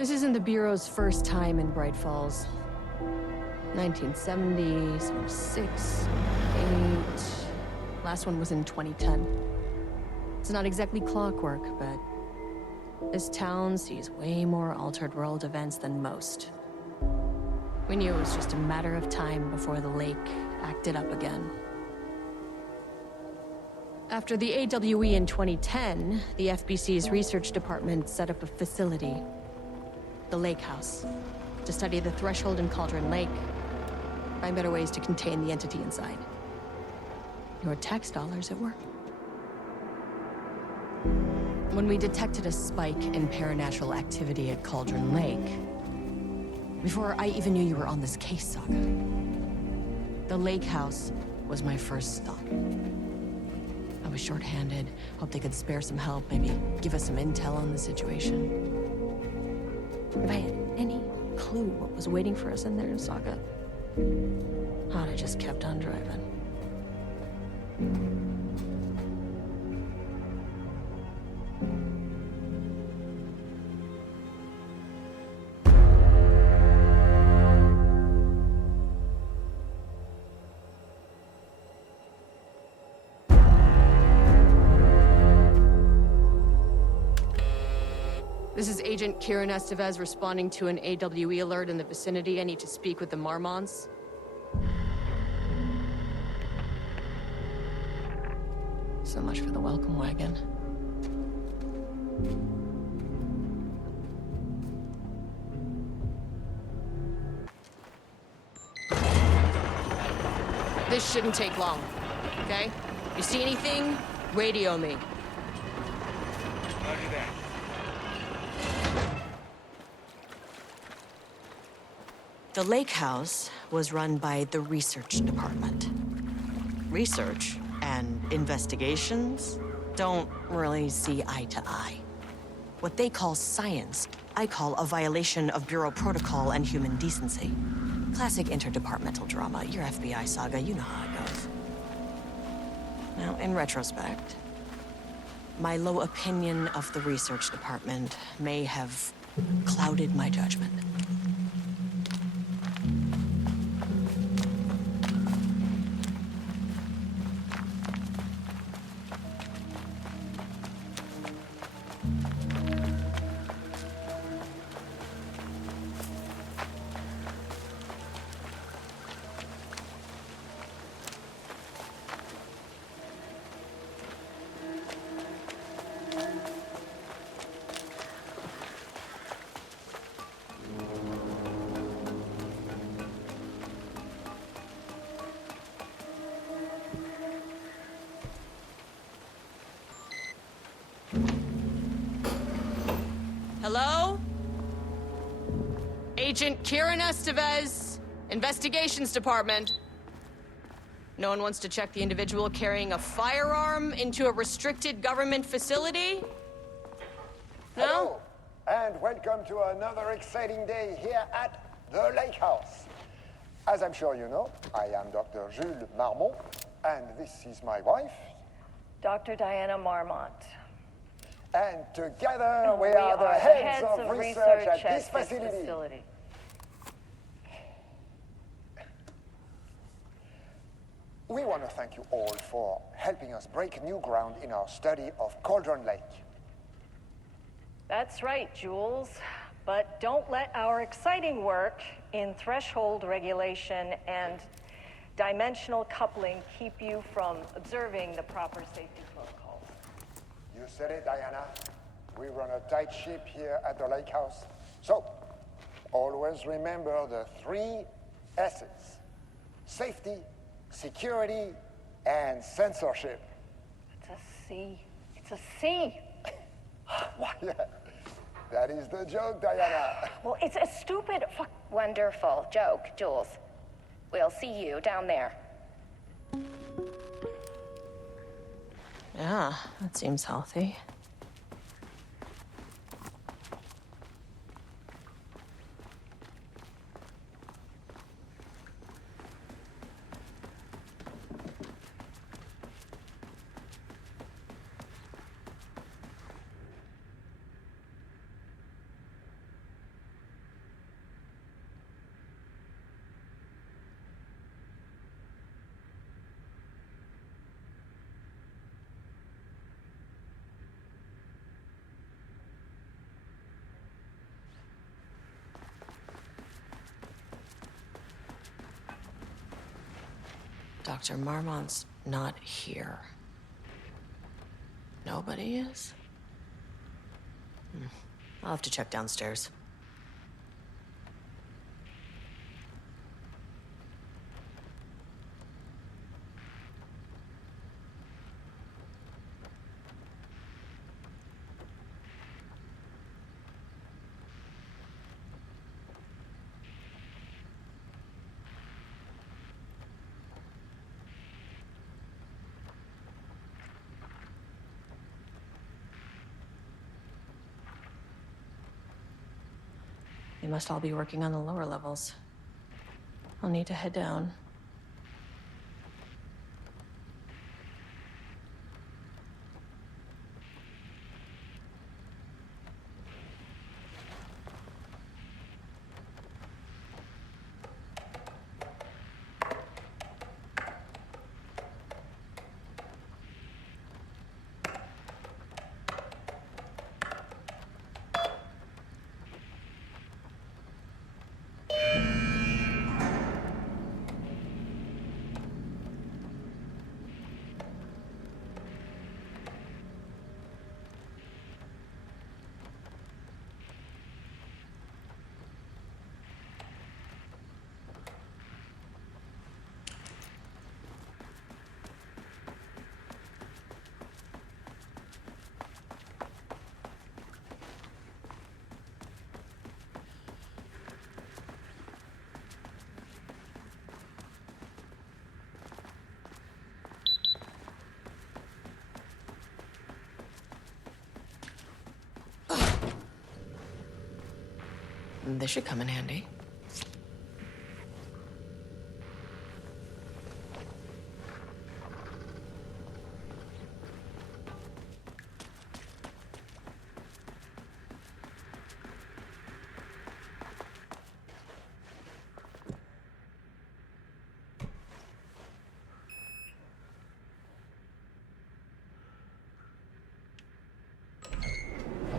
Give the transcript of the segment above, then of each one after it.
This isn't the Bureau's first time in Bright Falls. 1970, 76, 8... Last one was in 2010. It's not exactly clockwork, but this town sees way more altered world events than most. We knew it was just a matter of time before the lake acted up again. After the AWE in 2010, the FBC's research department set up a facility, the Lake House, to study the Threshold and Cauldron Lake, find better ways to contain the entity inside. Your tax dollars at work. When we detected a spike in paranatural activity at Cauldron Lake, before I even knew you were on this case, Saga, the Lake House was my first stop. I was short-handed, hoped they could spare some help, maybe give us some intel on the situation. If I had any clue what was waiting for us in there, Saga, I'd have just kept on driving. This is Agent Kieran Estevez responding to an AWE alert in the vicinity. I need to speak with the Marmonts. So much for the welcome wagon. This shouldn't take long, okay? You see anything, radio me. Roger that. The Lake House was run by the research department. Research and investigations don't really see eye to eye. What they call science, I call a violation of Bureau protocol and human decency. Classic interdepartmental drama. Your FBI saga, you know how it goes. Now, in retrospect, my low opinion of the research department may have clouded my judgment. Hello? Agent Kieran Estevez, Investigations Department. No one wants to check the individual carrying a firearm into a restricted government facility? No? Hello, and welcome to another exciting day here at the Lake House. As I'm sure you know, I am Dr. Jules Marmont, and this is my wife. Dr. Diana Marmont. And together we are the heads of research at this facility. We want to thank you all for helping us break new ground in our study of Cauldron Lake. That's right, Jules. But don't let our exciting work in threshold regulation and dimensional coupling keep you from observing the proper safety protocols. You said it, Diana. We run a tight ship here at the Lake House. So, always remember the 3 S's. Safety, security, and censorship. It's a C. It's a C. What? Yeah, that is the joke, Diana. Well, it's a stupid fuck. Wonderful joke, Jules. We'll see you down there. Yeah, that seems healthy. Dr. Marmont's not here. Nobody is? I'll have to check downstairs. They must all be working on the lower levels. I'll need to head down. This should come in handy.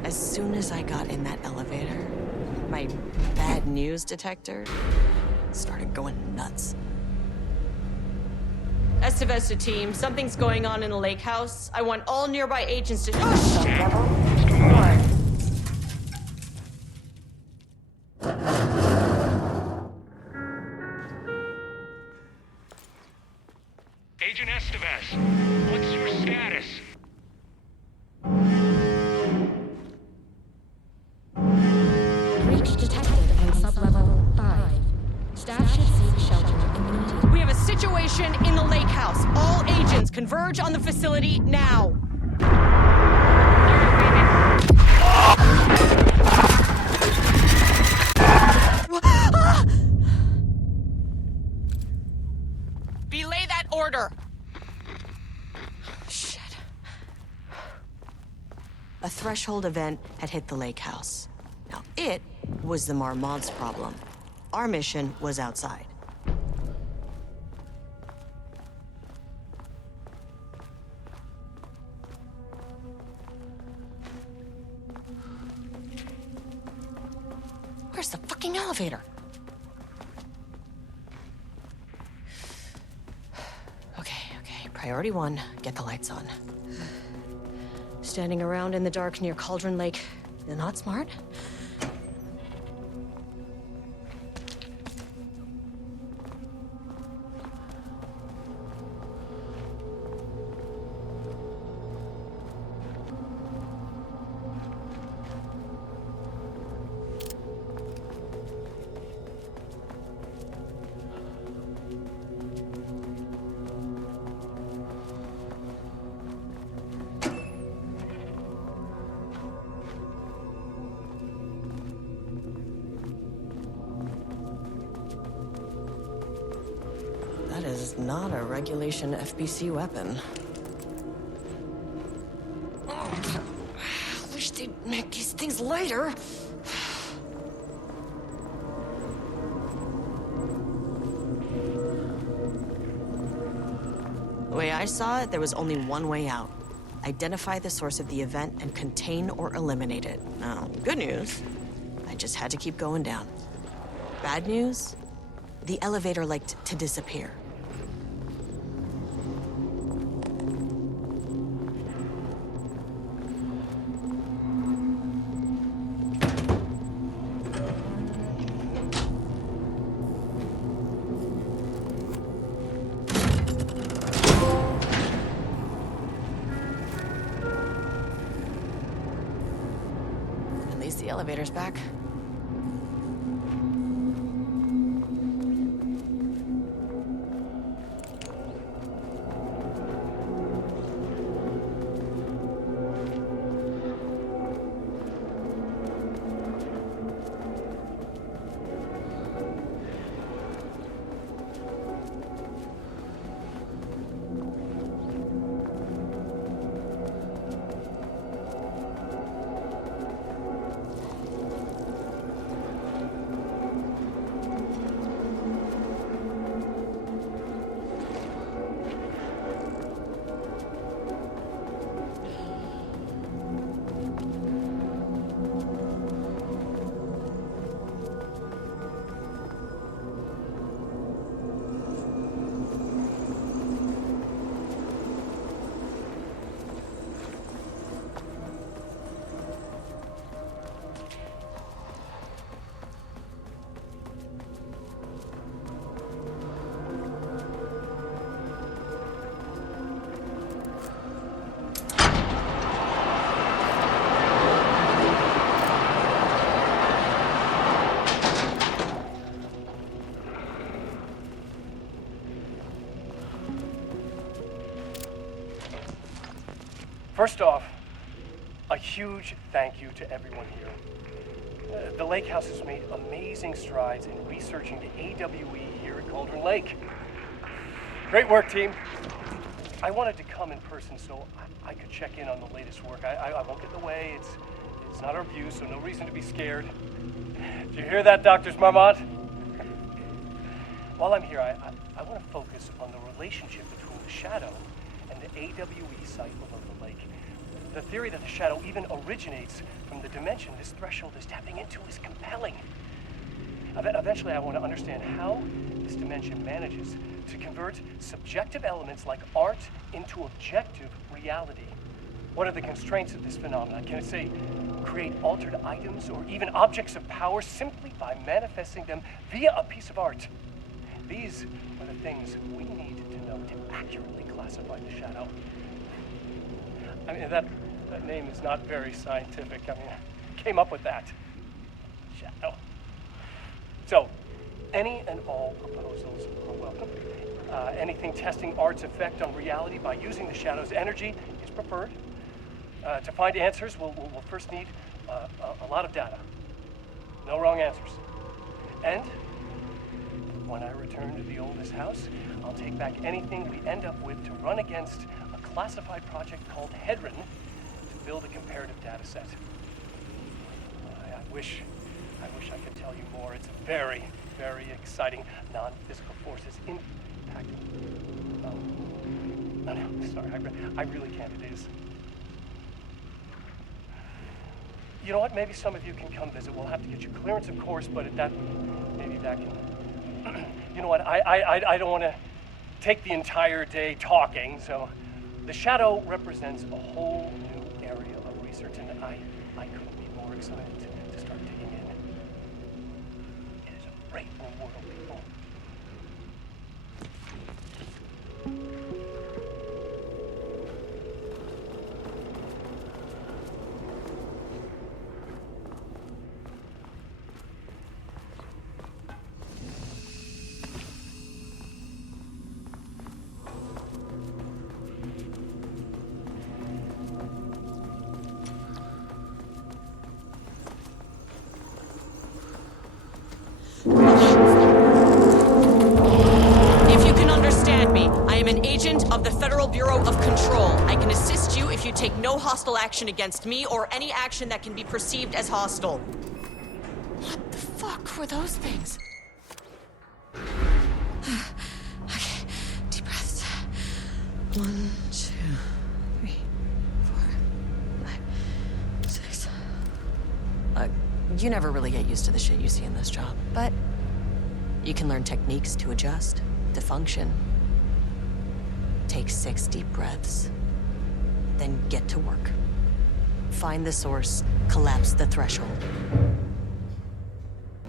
As soon as I got in that elevator, my bad news detector started going nuts. Estevesta team, something's going on in the lake house. I want all nearby agents to... Agent Estevez, what's your status? Breach detected on sublevel 5. Staff should seek shelter immediately. We have a situation in the lake house. All agents converge on the facility now. Belay that order. Shit. A threshold event had hit the lake house. Now, it was the Marmont's problem. Our mission was outside. Where's the fucking elevator? Okay. Priority 1, get the lights on. Standing around in the dark near Cauldron Lake, not smart? That is not a regulation FBC weapon. Oh, I wish they'd make these things lighter. The way I saw it, there was only one way out. Identify the source of the event and contain or eliminate it. Now, good news, I just had to keep going down. Bad news, the elevator liked to disappear. least the elevator's back. First off, a huge thank you to everyone here. The Lake House has made amazing strides in researching the AWE here at Cauldron Lake. Great work, team. I wanted to come in person so I could check in on the latest work. I won't get in the way. It's not our view, so no reason to be scared. Do you hear that, Dr. Marmont? While I'm here, I want to focus on the relationship between the Shadow and the AWE site below the lake. The theory that the Shadow even originates from the dimension this threshold is tapping into is compelling. Eventually, I want to understand how this dimension manages to convert subjective elements like art into objective reality. What are the constraints of this phenomenon? Can it, say, create altered items or even objects of power simply by manifesting them via a piece of art? These are the things we need to know to accurately classify the Shadow. I mean, that name is not very scientific. I mean, I came up with that. Shadow. So, any and all proposals are welcome. Anything testing art's effect on reality by using the Shadow's energy is preferred. To find answers, we'll first need a lot of data. No wrong answers. And when I return to the oldest house, I'll take back anything we end up with to run against a classified project called Hedron to build a comparative data set. I wish I could tell you more. It's very, very exciting. Non-physical forces impacting. No, sorry, I really can't. It is. You know what? Maybe some of you can come visit. We'll have to get you clearance, of course, but maybe that can. You know what? I don't want to take the entire day talking. So, the Shadow represents a whole new area of research, and I couldn't be more excited to start digging in. It is a great new world, people. If you can understand me, I am an agent of the Federal Bureau of Control. I can assist you if you take no hostile action against me or any action that can be perceived as hostile. What the fuck were those things? Okay, deep breaths. 1, 2, 3, 4, 5, 6. Look, you never really get used to the shit you see in this job, but you can learn techniques to adjust, to function. Take 6 deep breaths, then get to work. Find the source, collapse the threshold.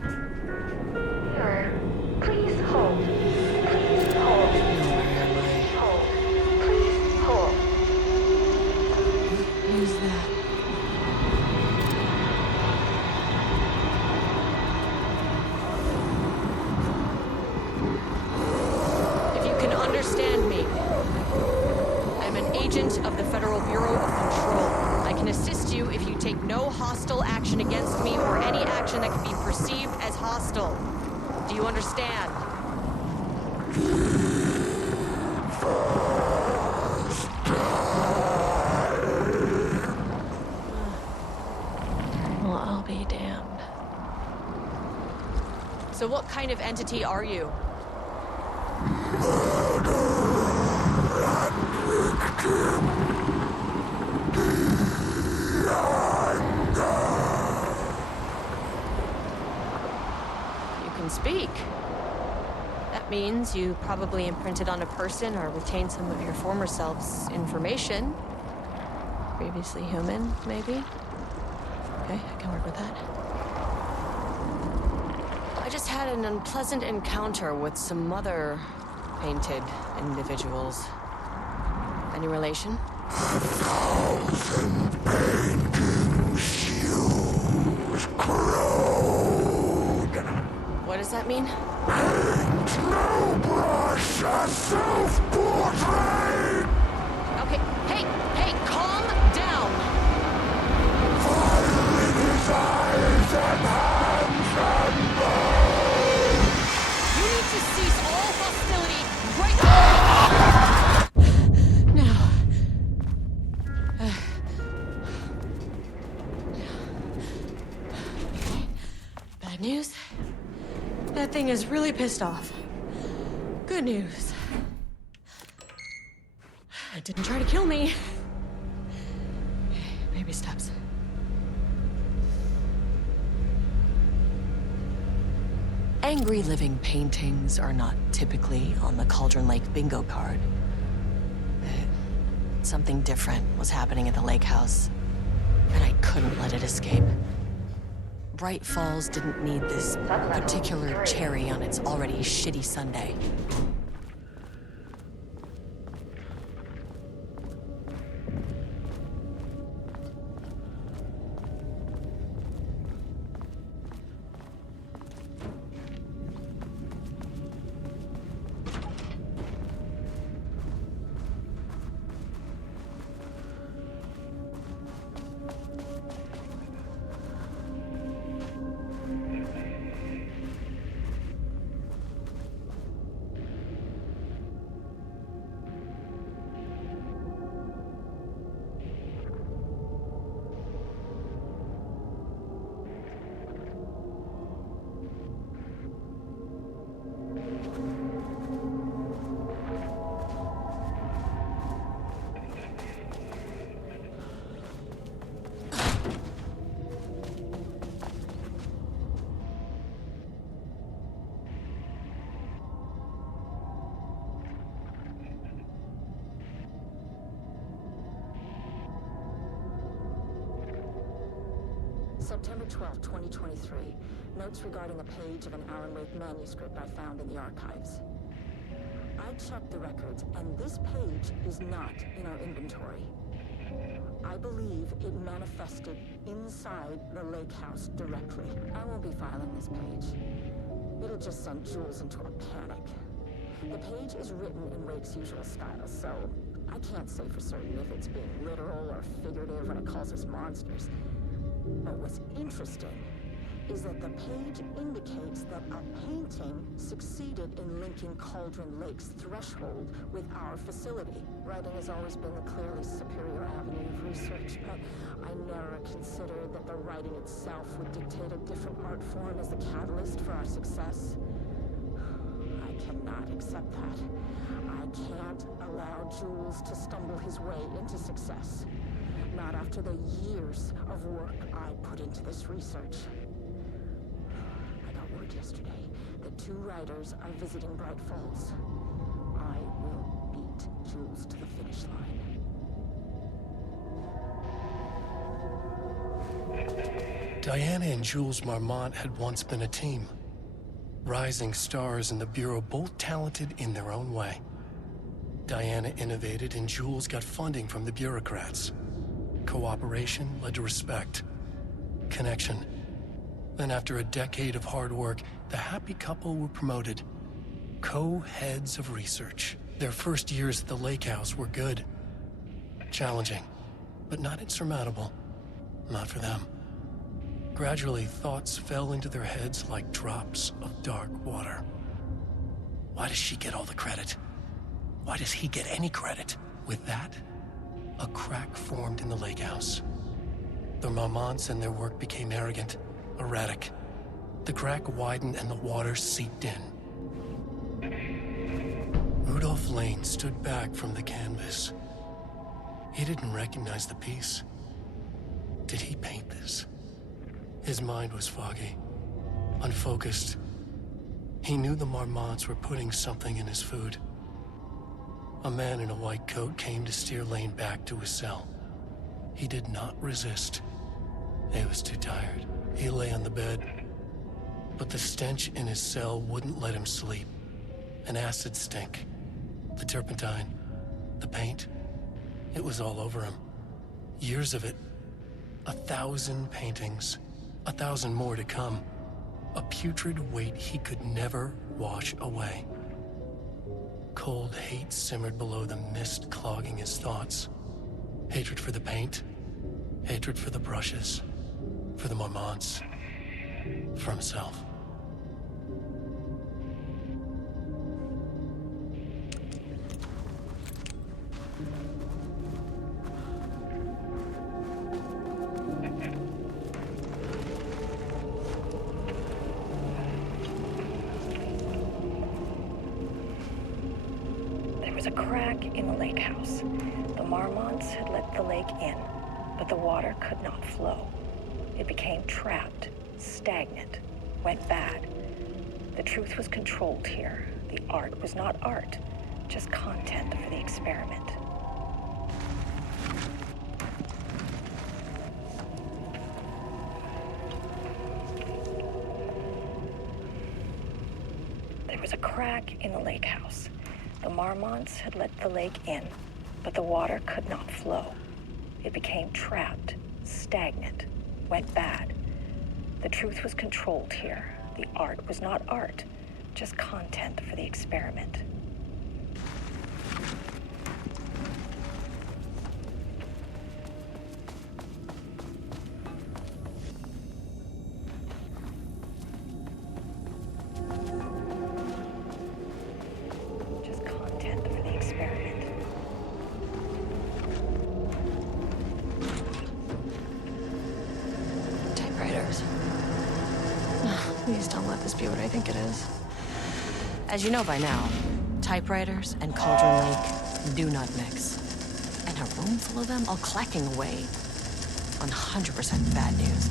Sir, please hold. Please hold. Please hold. Please hold. Who's that? agent of the Federal Bureau of Control. I can assist you if you take no hostile action against me or any action that can be perceived as hostile. Do you understand? Well, I'll be damned. So what kind of entity are you? You can speak. That means you probably imprinted on a person or retained some of your former self's information. Previously human, maybe? Okay, I can work with that. I just had an unpleasant encounter with some other painted individuals. Any relation? What does that mean? Okay, hey, calm down! You need to cease all hostility right now! Bad news? That thing is really pissed off. Good news. It didn't try to kill me. Baby steps. Angry living paintings are not typically on the Cauldron Lake bingo card. Something different was happening at the lake house, and I couldn't let it escape. Bright Falls didn't need this particular cherry on its already shitty sundae. September 12, 2023. Notes regarding a page of an Alan Wake manuscript I found in the archives. I checked the records, and this page is not in our inventory. I believe it manifested inside the lake house directly. I won't be filing this page. It'll just send Jules into a panic. The page is written in Wake's usual style, so I can't say for certain if it's being literal or figurative when it calls us monsters. But what's interesting is that the page indicates that a painting succeeded in linking Cauldron Lake's threshold with our facility. Writing has always been the clearly superior avenue of research, but I never considered that the writing itself would dictate a different art form as the catalyst for our success. I cannot accept that. I can't allow Jules to stumble his way into success. Not after the years of work I put into this research. I got word yesterday that 2 writers are visiting Bright Falls. I will beat Jules to the finish line. Diana and Jules Marmont had once been a team. Rising stars in the Bureau, both talented in their own way. Diana innovated and Jules got funding from the bureaucrats. Cooperation led to respect, connection. Then after a decade of hard work, the happy couple were promoted. Co-heads of research. Their first years at the lake house were good. Challenging, but not insurmountable. Not for them. Gradually, thoughts fell into their heads like drops of dark water. Why does she get all the credit? Why does he get any credit? With that, a crack formed in the lake house. The Marmonts and their work became arrogant, erratic. The crack widened and the water seeped in. Rudolph Lane stood back from the canvas. He didn't recognize the piece. Did he paint this? His mind was foggy, unfocused. He knew the Marmonts were putting something in his food. A man in a white coat came to steer Lane back to his cell. He did not resist. He was too tired. He lay on the bed, but the stench in his cell wouldn't let him sleep. An acid stink. The turpentine. The paint. It was all over him. Years of it. 1,000 paintings. 1,000 more to come. A putrid weight he could never wash away. Cold hate simmered below the mist clogging his thoughts. Hatred for the paint. Hatred for the brushes. For the Marmonts. For himself. There was a crack in the lake house. The Marmonts had let the lake in, but the water could not flow. It became trapped, stagnant, went bad. The truth was controlled here. The art was not art, just content for the experiment. There was a crack in the lake house. The Marmonts had let the lake in, but the water could not flow. It became trapped, stagnant, went bad. The truth was controlled here. The art was not art, just content for the experiment. Just content for the experiment. Typewriters. Please don't let this be what I think it is. As you know by now, typewriters and Cauldron Lake do not mix. And a room full of them all clacking away. 100% bad news.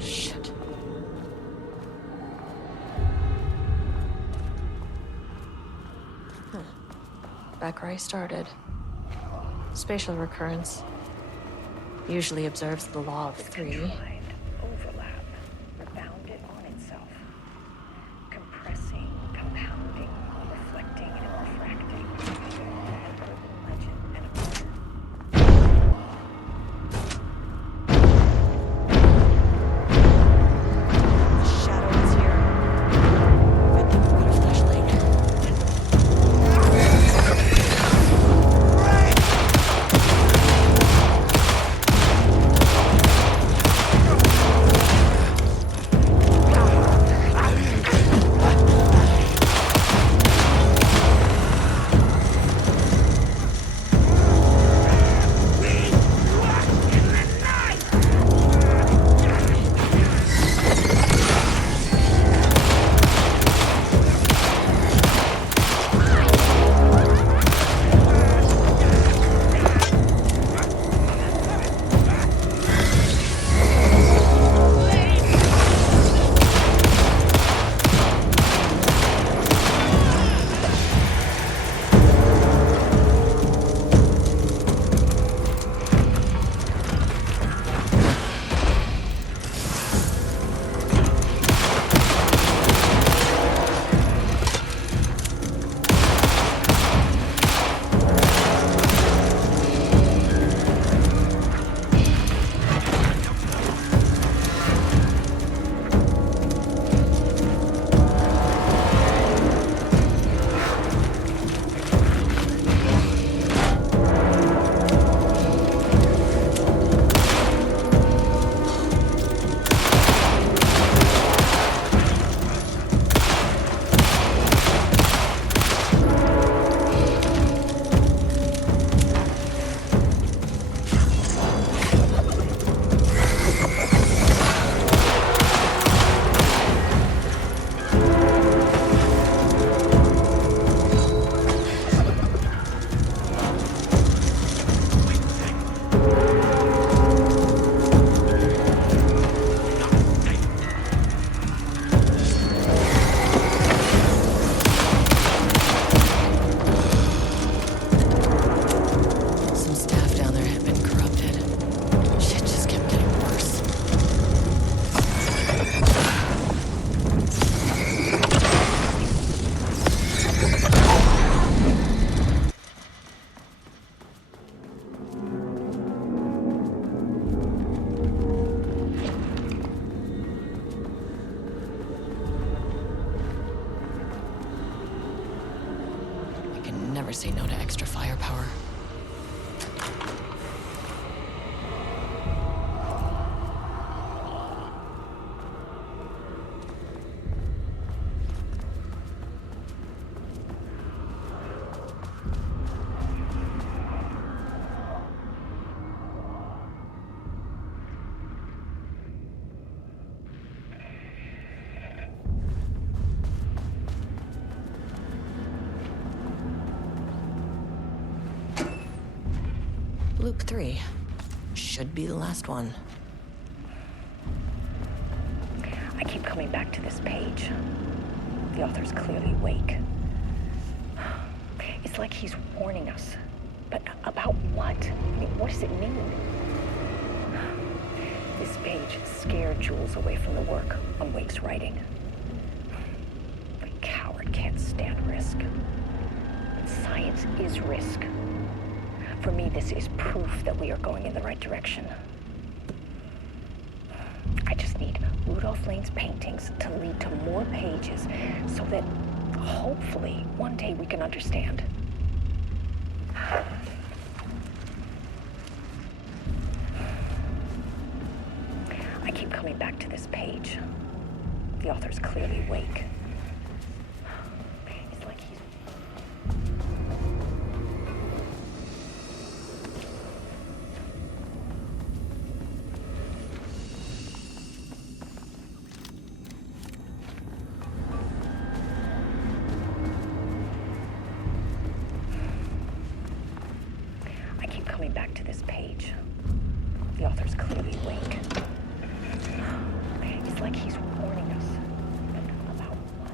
Shit. Back where I started. Spatial recurrence usually observes the law of three. Contrived overlap rebounded on itself, compressing, compounding, reflecting, and refracting. An urban legend and a wonder. The shadow is here. Good thing we got a flashlight. never say no to extra firepower. Loop 3. Should be the last one. I keep coming back to this page. The author's clearly awake. It's like he's warning us. But about what? I mean, what does it mean? This page scared Jules away from the work on Wake's writing. A coward can't stand risk. But science is risk. For me, this is proof that we are going in the right direction. I just need Rudolph Lane's paintings to lead to more pages so that hopefully one day we can understand. I keep coming back to this page. The author's clearly awake. It's like he's... I keep coming back to this page. The author's clearly awake. It's like he's warning us. But about what?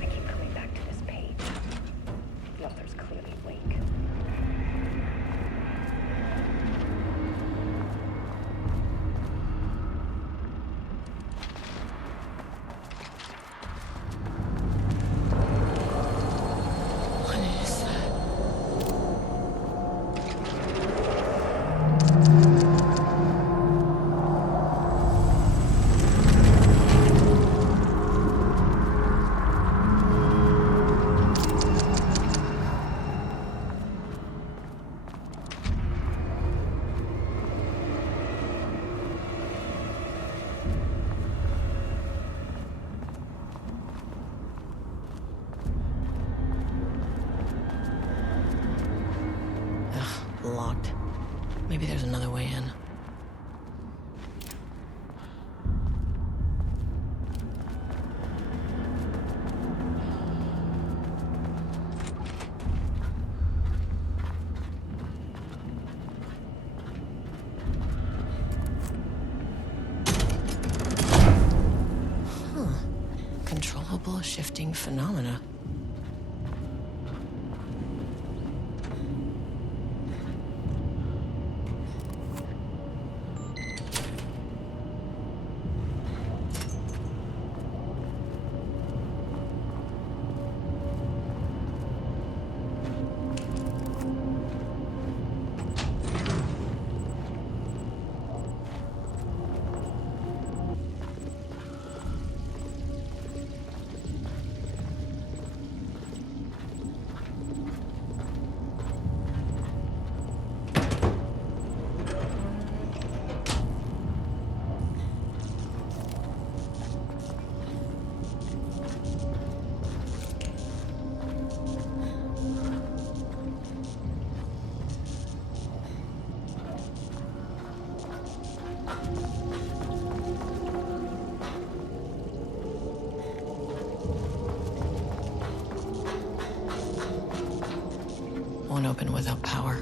I keep coming back to this page. The author's clearly awake. What is that? Ugh, locked. Maybe there's another way in. Controllable shifting phenomena. Won't open without power.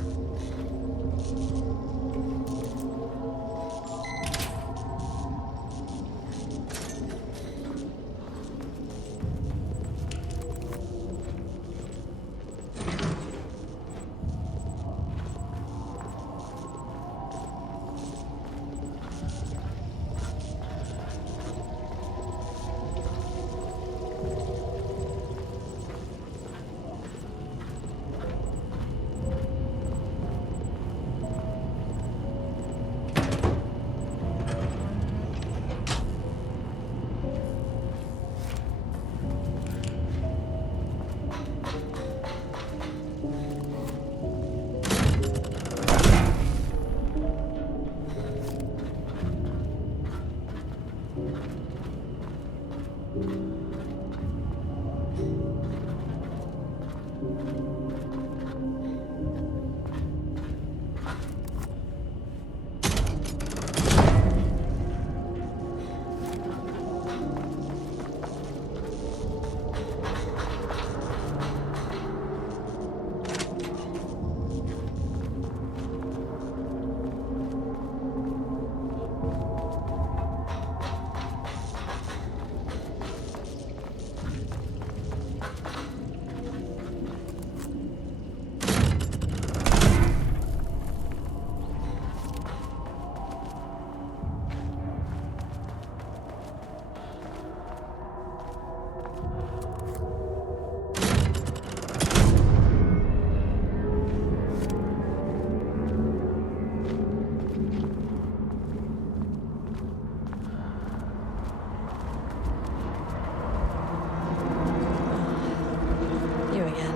You again.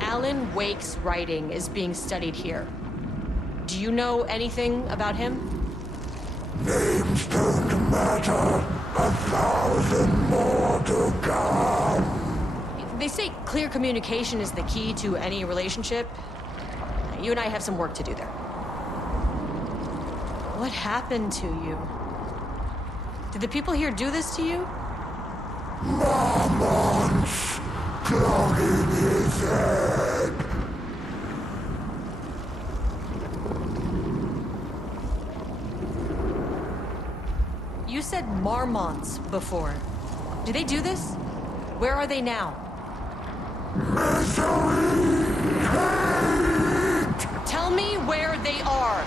Alan Wake's writing is being studied here. Do you know anything about him? Names don't matter. 1,000 more to come. They say clear communication is the key to any relationship. You and I have some work to do there. What happened to you? Did the people here do this to you? Marmonts clogging his head. You said Marmonts before. Do they do this? Where are they now? Misery, hate. Tell me where they are.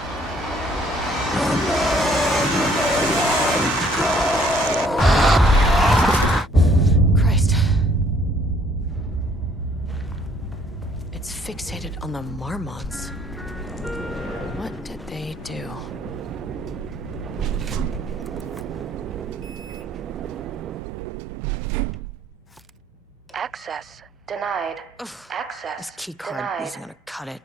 Christ. It's fixated on the Marmonts. What did they do? Access denied. Ugh, Access this key card denied. isn't gonna cut it.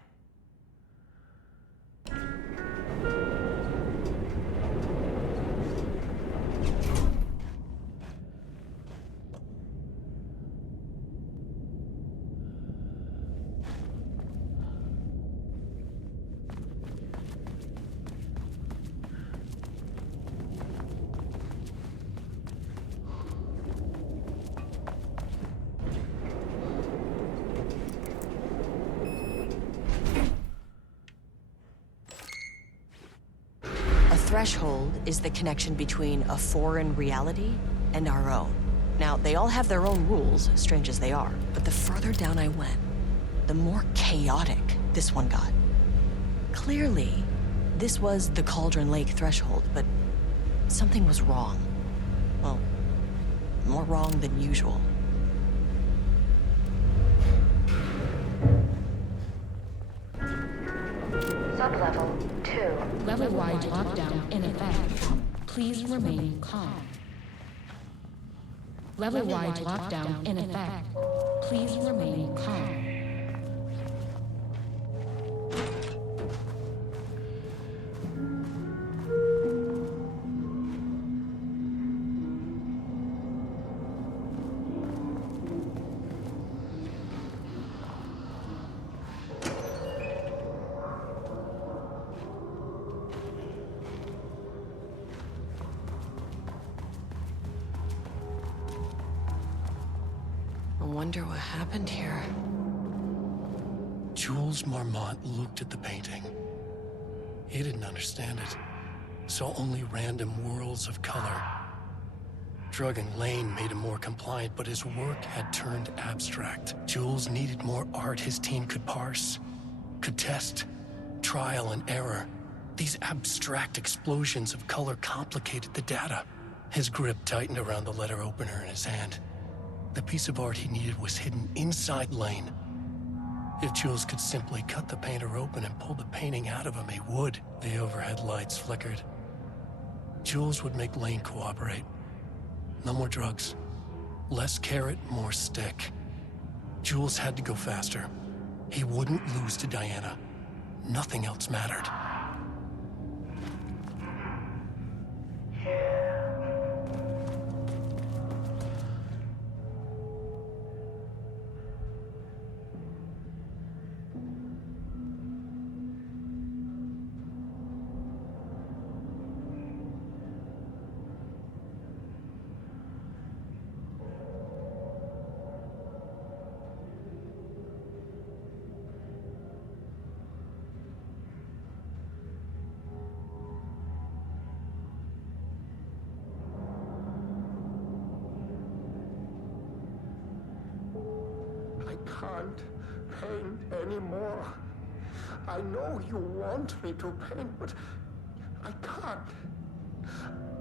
Threshold is the connection between a foreign reality and our own. Now, they all have their own rules, strange as they are, but the further down I went, the more chaotic this one got. Clearly, this was the Cauldron Lake Threshold, but something was wrong. Well, more wrong than usual. Sublevel 2. Level-wide lockdown in effect. Please remain calm. Level-wide lockdown in effect. Please remain calm. I wonder what happened here. Jules Marmont looked at the painting. He didn't understand it. Saw only random whirls of color. Drug and Lane made him more compliant, but his work had turned abstract. Jules needed more art his team could parse, could test, trial and error. These abstract explosions of color complicated the data. His grip tightened around the letter opener in his hand. The piece of art he needed was hidden inside Lane. If Jules could simply cut the painter open and pull the painting out of him, he would. The overhead lights flickered. Jules would make Lane cooperate. No more drugs. Less carrot, more stick. Jules had to go faster. He wouldn't lose to Diana. Nothing else mattered. can't paint anymore. I know you want me to paint, but I can't.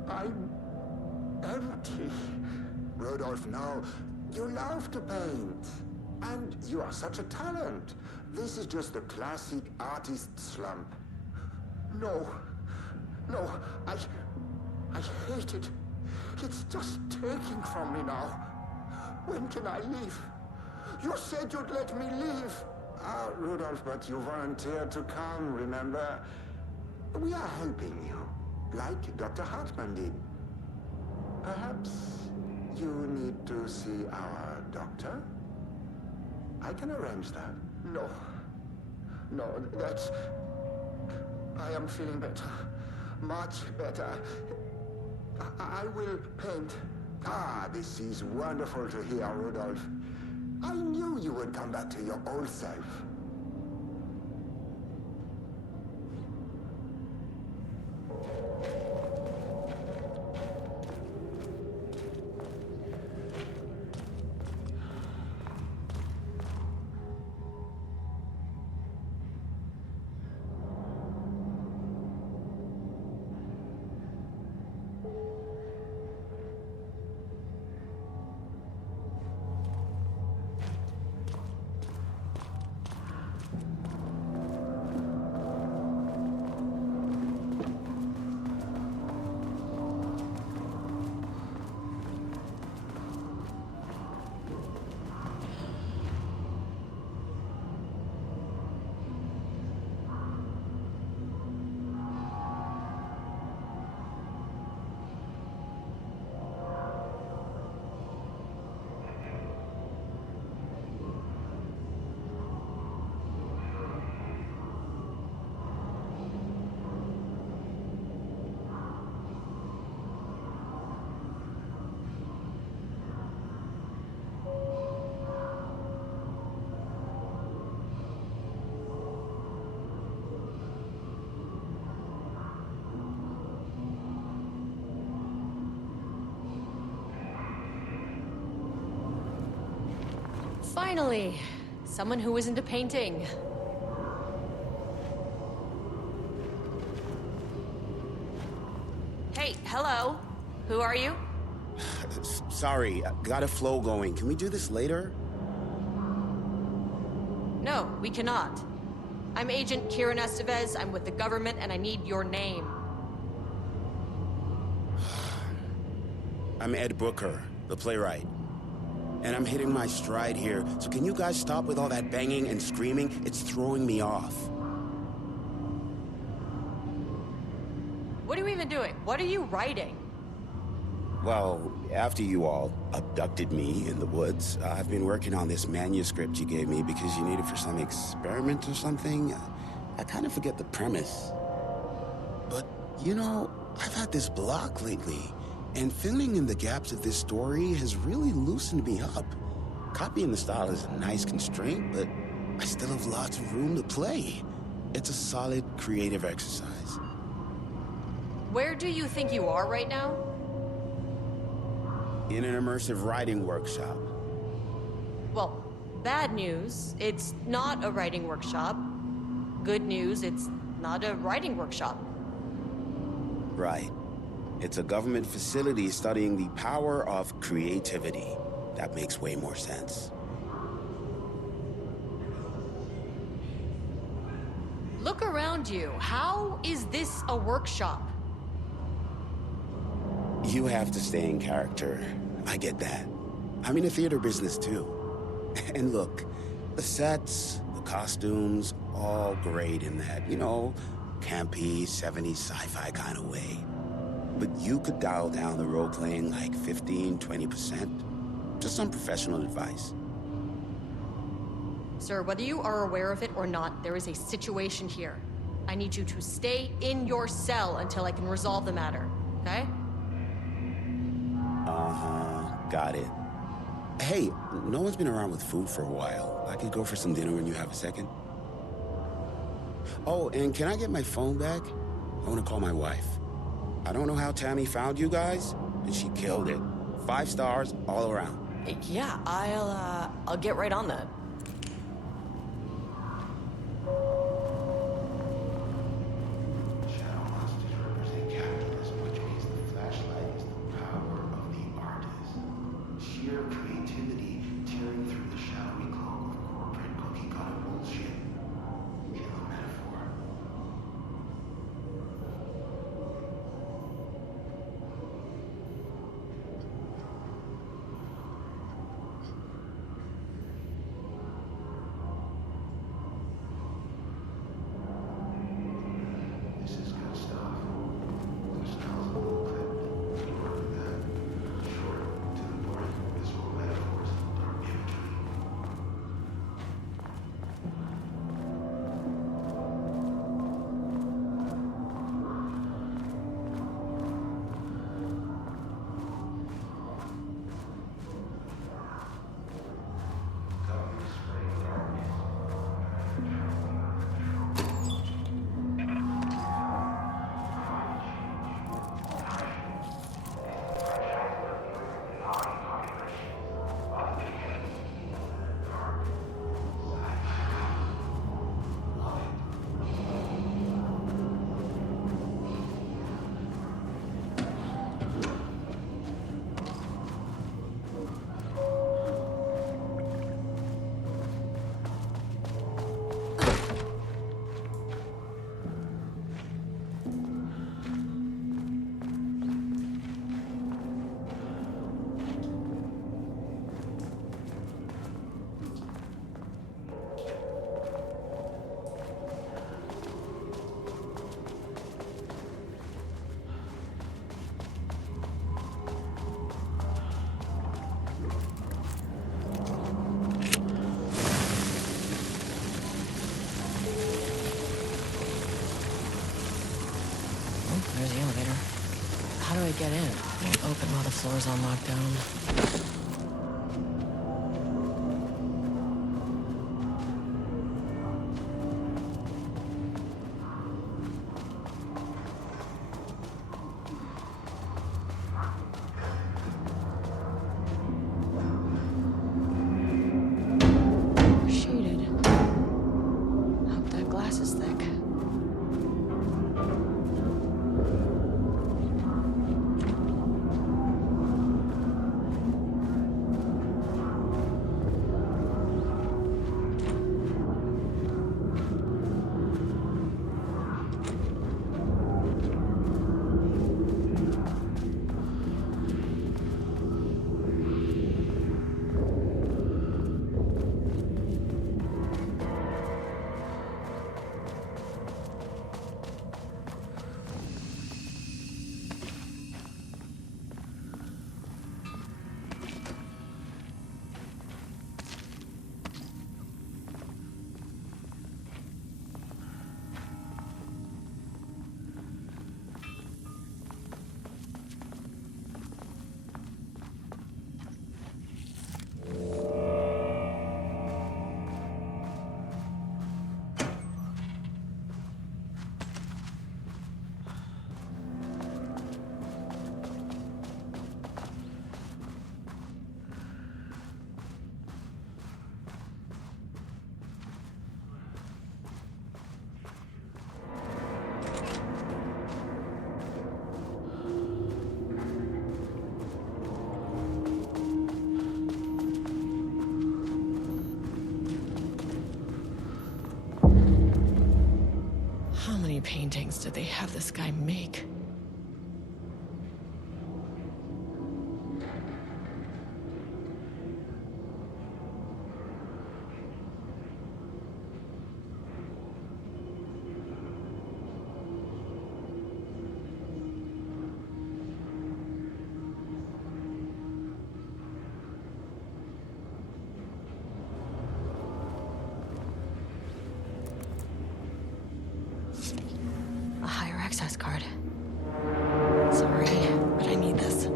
I'm empty. Rudolph, no. You love to paint. And you are such a talent. This is just the classic artist slump. No. No, I hate it. It's just taking from me now. When can I leave? You said you'd let me leave. Ah, Rudolph, but you volunteered to come, remember? We are helping you, like Dr. Hartman did. Perhaps you need to see our doctor? I can arrange that. No. No, that's... I am feeling better. Much better. I will paint. Ah, this is wonderful to hear, Rudolph. I knew you would come back to your old self. Finally, someone who isn't a painting. Hey, hello. Who are you? Sorry, got a flow going. Can we do this later? No, we cannot. I'm Agent Kieran Estevez. I'm with the government, and I need your name. I'm Ed Brooker, the playwright. And I'm hitting my stride here, so can you guys stop with all that banging and screaming? It's throwing me off. What are you even doing? What are you writing? Well, after you all abducted me in the woods, I've been working on this manuscript you gave me because you need it for some experiment or something. I kind of forget the premise. But, you know, I've had this block lately, and filling in the gaps of this story has really loosened me up. Copying the style is a nice constraint, but I still have lots of room to play. It's a solid creative exercise. Where do you think you are right now? In an immersive writing workshop. Well, bad news, it's not a writing workshop. Good news, it's not a writing workshop. Right. It's a government facility studying the power of creativity. That makes way more sense. Look around you. How is this a workshop? You have to stay in character. I get that. I'm in the theater business too. And look, the sets, the costumes, all great in that, you know, campy, 70s sci-fi kind of way. But you could dial down the role-playing like 15, 20%. Just some professional advice. Sir, whether you are aware of it or not, there is a situation here. I need you to stay in your cell until I can resolve the matter, okay? Got it. Hey, no one's been around with food for a while. I could go for some dinner when you have a second. Oh, and can I get my phone back? I want to call my wife. I don't know how Tammy found you guys, but she killed it. 5 stars all around. Yeah, I'll get right on that. How do I get in? It won't open while the floor's on lockdown. Shaded. Hope that glass is thick. How many paintings did they have this guy make? A higher access card. Sorry, but I need this.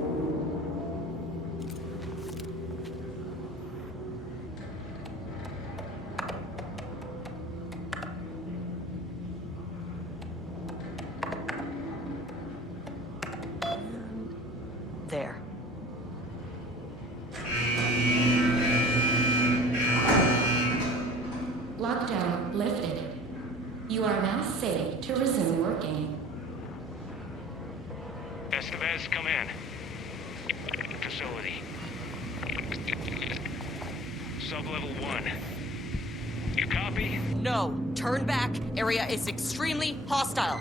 There. Lockdown lifted. You are now safe to resume working. Estevez, come in. Facility. Sub-level 1. You copy? No, turn back. Area is extremely hostile.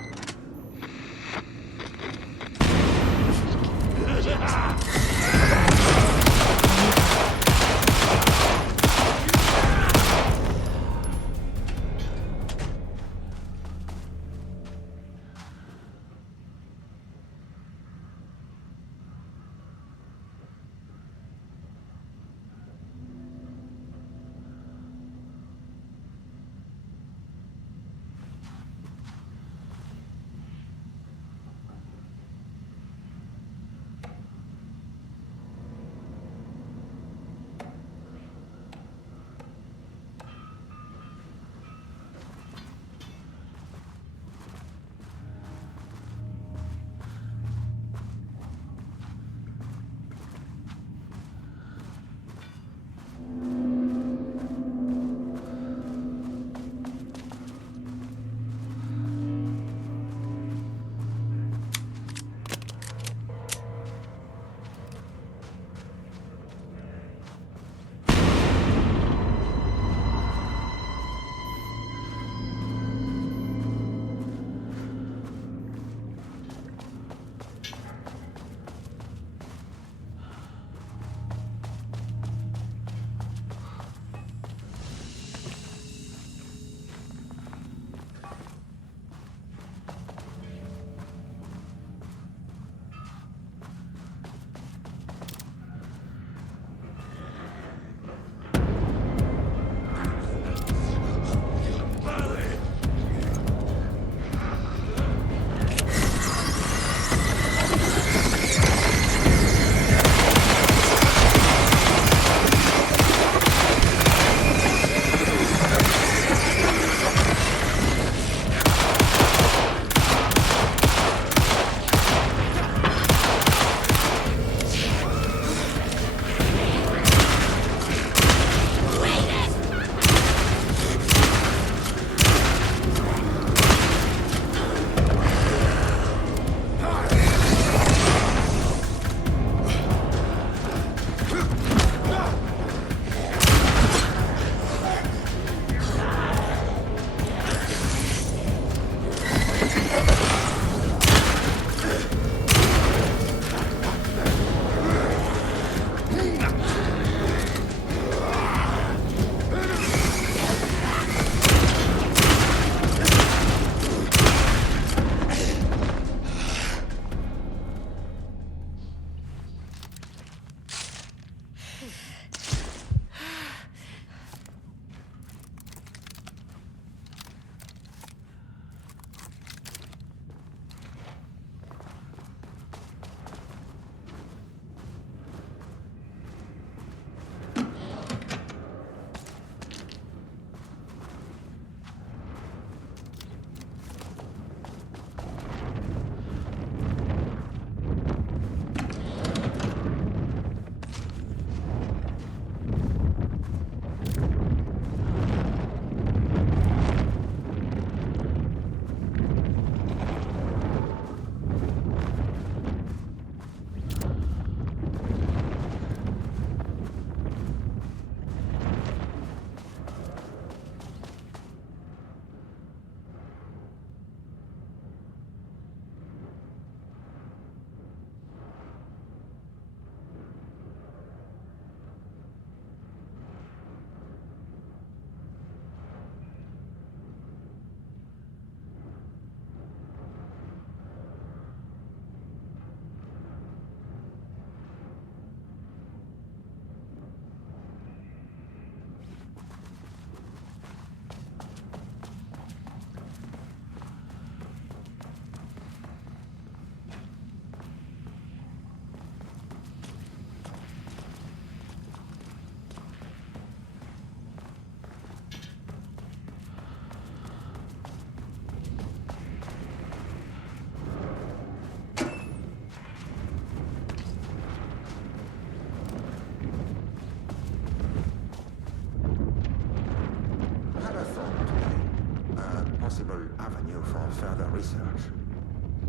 further research.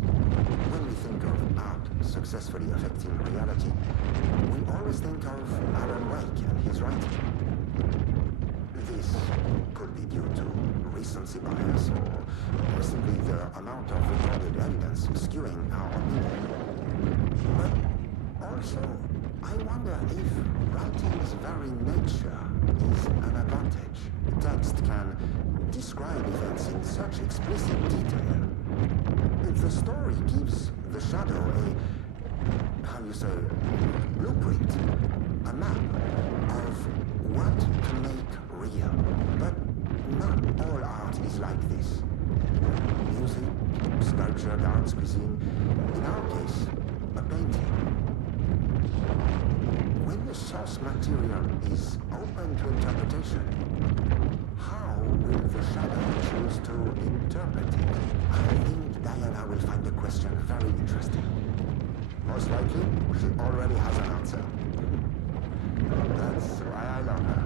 When we think of art successfully affecting reality, we always think of Alan Wake and his writing. This could be due to recency bias or simply the amount of recorded evidence skewing our opinion. But also, I wonder if writing's very nature is an advantage. Text can describe events in such explicit detail. If the story gives the shadow a, how you say, blueprint, a map of what to make real. But not all art is like this. Music, sculpture, dance, cuisine. In our case, a painting. When the source material is open to interpretation, how will the shadow choose to interpret it? I think Diana will find the question very interesting. Most likely, she already has an answer. That's why I love her.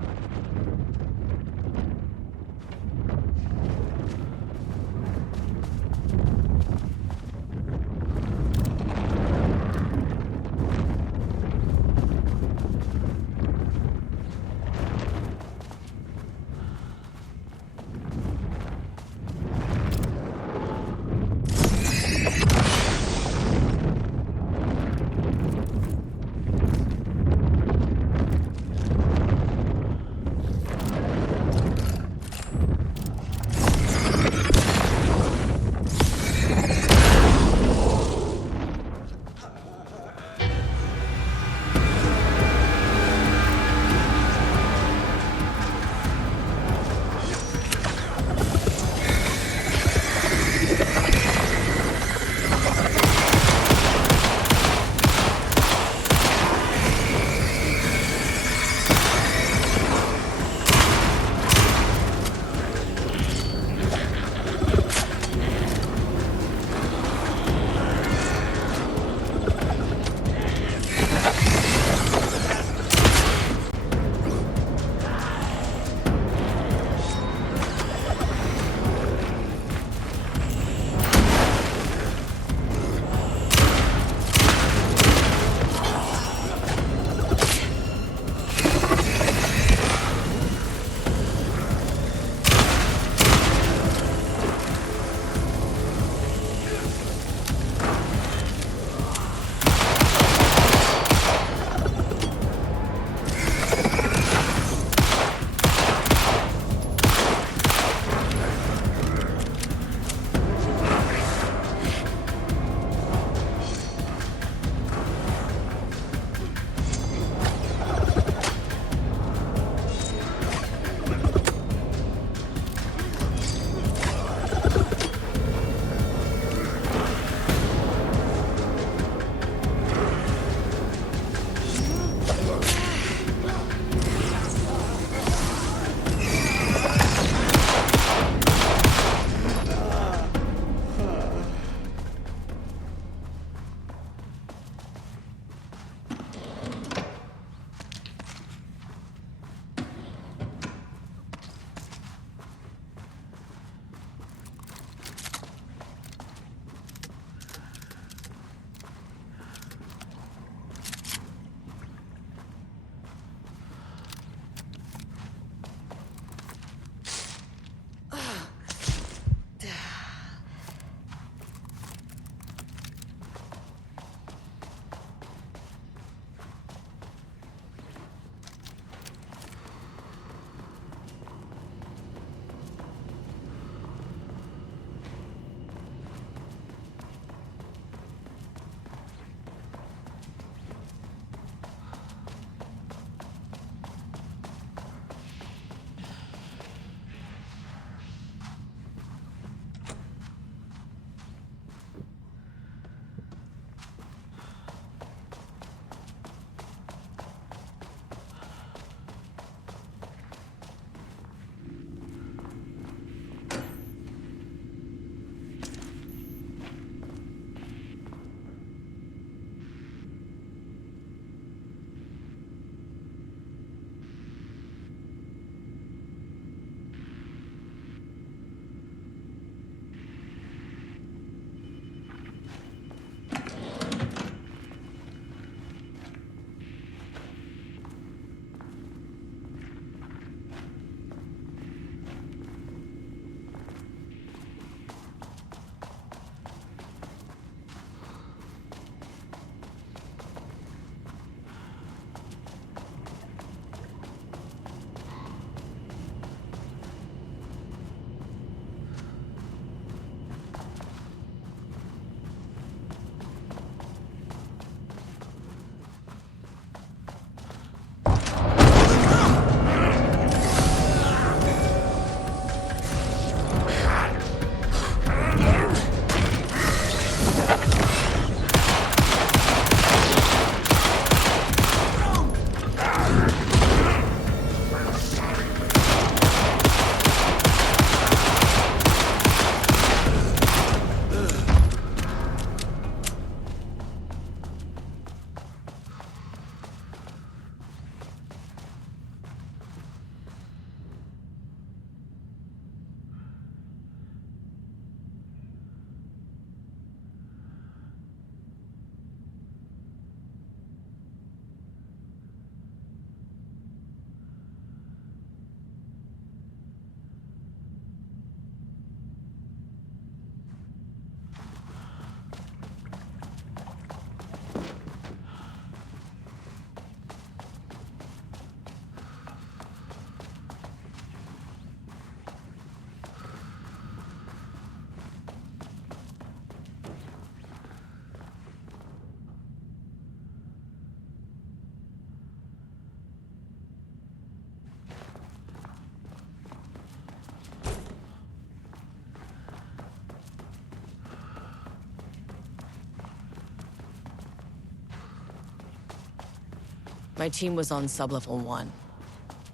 My team was on sublevel 1.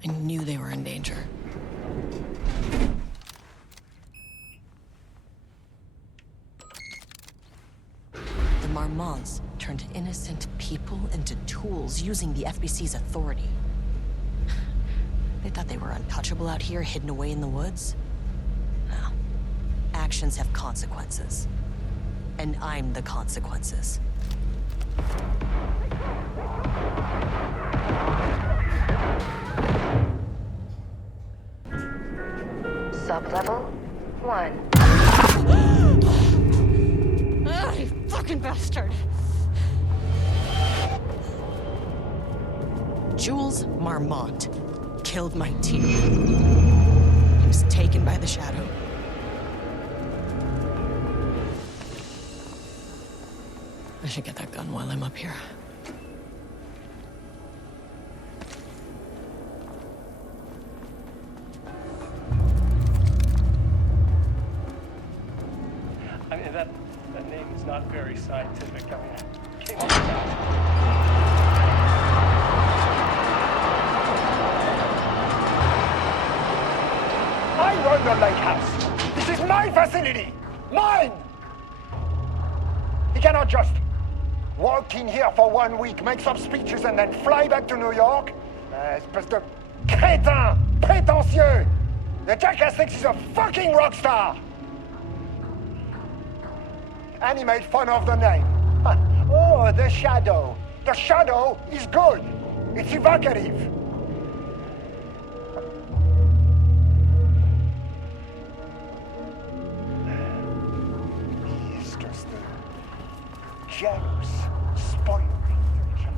I knew they were in danger. The Marmonts turned innocent people into tools using the FBC's authority. They thought they were untouchable out here, hidden away in the woods. No. Actions have consequences. And I'm the consequences. Sublevel 1. Ah, you fucking bastard! Jules Marmont killed my team. He was taken by the Shadow. I should get that gun while I'm up here. I mean, that name is not very scientific. I mean, it came up with that. I run the lake house. This is my facility. Mine! He cannot just walk in here for 1 week, make some speeches, and then fly back to New York. Espèce de crétin, prétentieux. The jackass thinks he's a fucking rock star. And he made fun of the name. Oh, the Shadow. The Shadow is good. It's evocative. He is just a jealous, spoiled creature.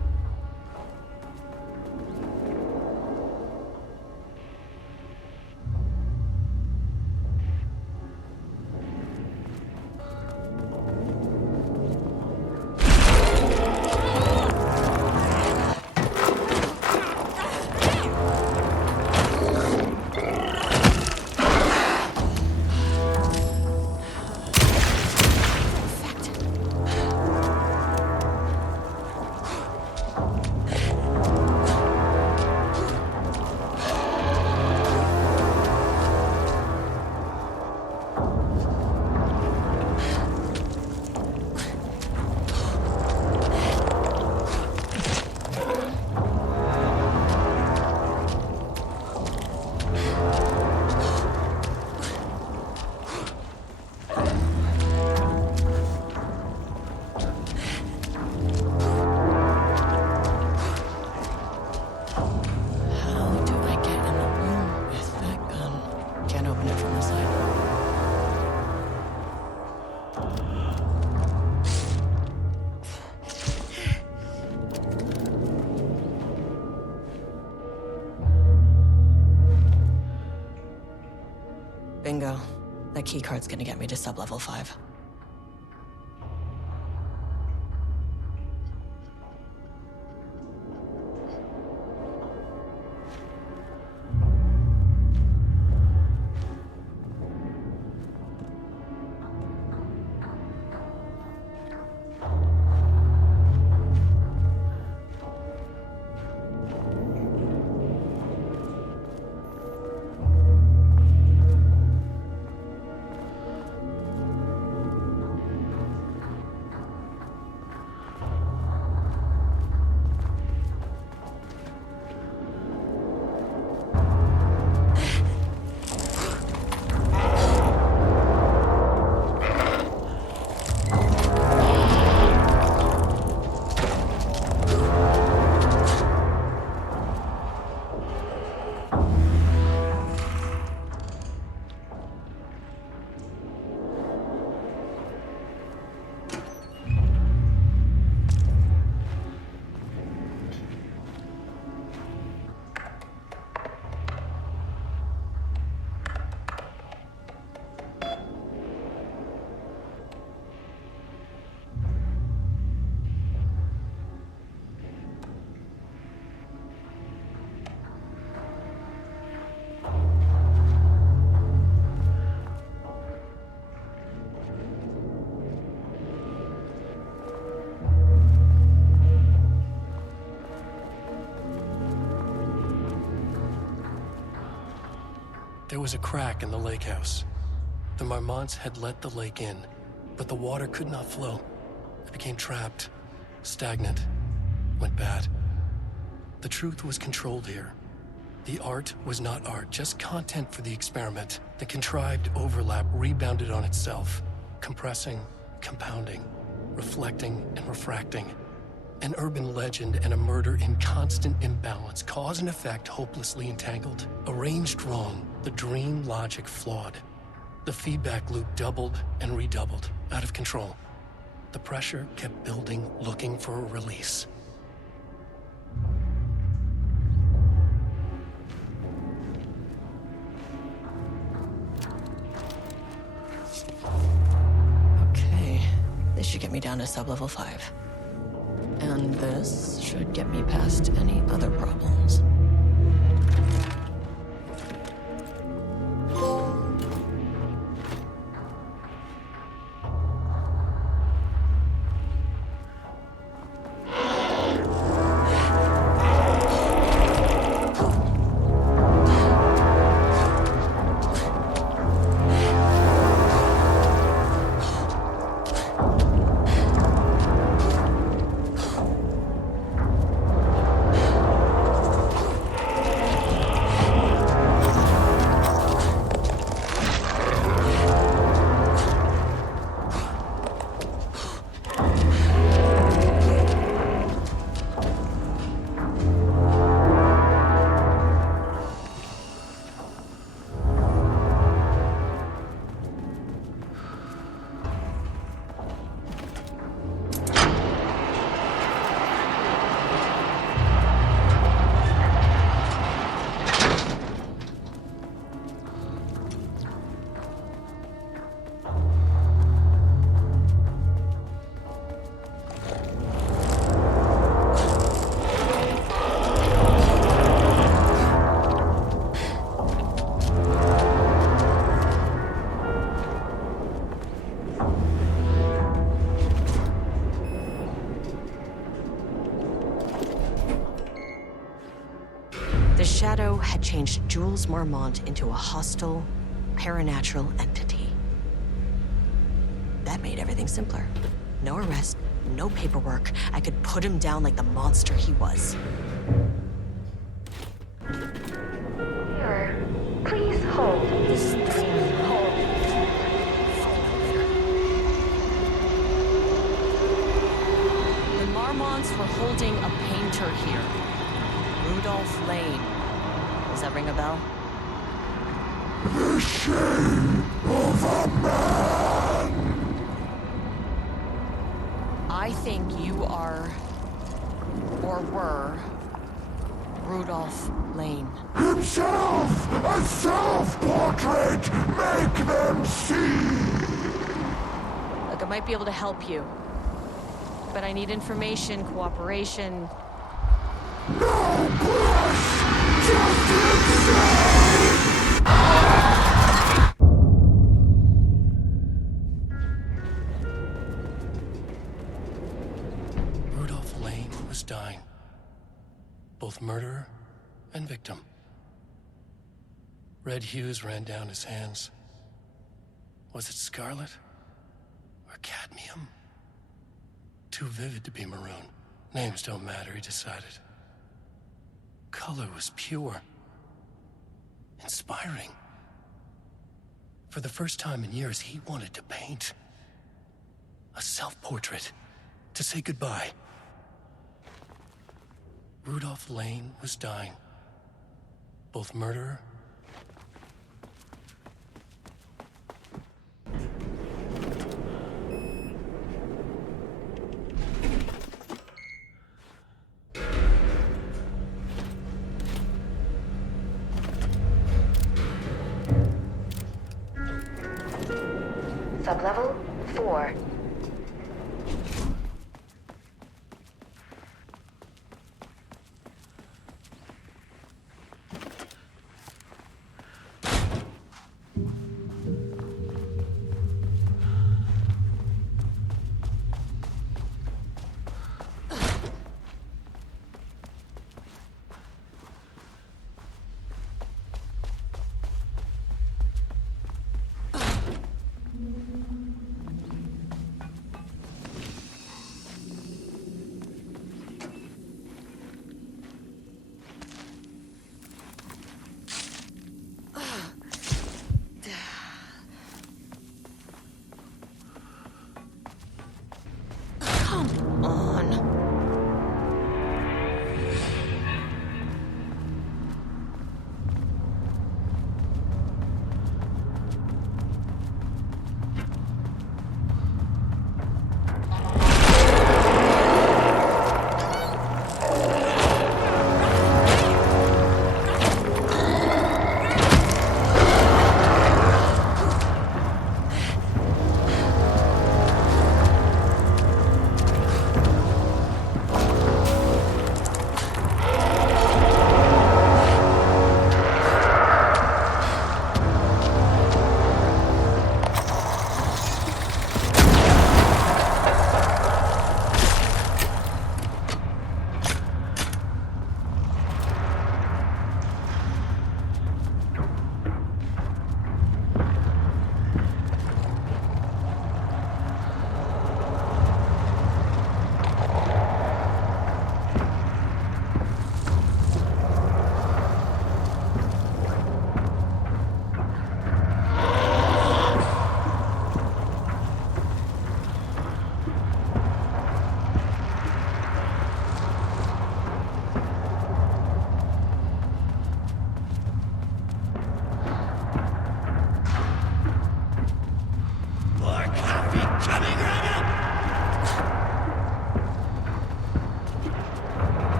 Bingo. That keycard's gonna get me to sublevel 5. There was a crack in the lake house. The Marmonts had let the lake in, but the water could not flow. It became trapped, stagnant, went bad. The truth was controlled here. The art was not art, just content for the experiment. The contrived overlap rebounded on itself, compressing, compounding, reflecting and refracting. An urban legend and a murder in constant imbalance, cause and effect hopelessly entangled. Arranged wrong, the dream logic flawed. The feedback loop doubled and redoubled, out of control. The pressure kept building, looking for a release. Okay, this should get me down to sub-level 5. And this should get me past any other problems. The Shadow had changed Jules Marmont into a hostile, paranatural entity. That made everything simpler. No arrest, no paperwork. I could put him down like the monster he was. Here, please hold. This hold. The Marmonts were holding a painter here. Rudolph Lane. Does that ring a bell? The shame of a man! I think you are, or were, Rudolph Lane. Himself! A self-portrait! Make them see! Look, I might be able to help you. But I need information, cooperation. No push! Just insane! Rudolph Lane was dying. Both murderer and victim. Red hues ran down his hands. Was it scarlet? Or cadmium? Too vivid to be maroon. Names don't matter, he decided. Color was pure. Inspiring. For the first time in years, he wanted to paint. A self-portrait. To say goodbye. Rudolph Lane was dying. Both murderer Sublevel 4.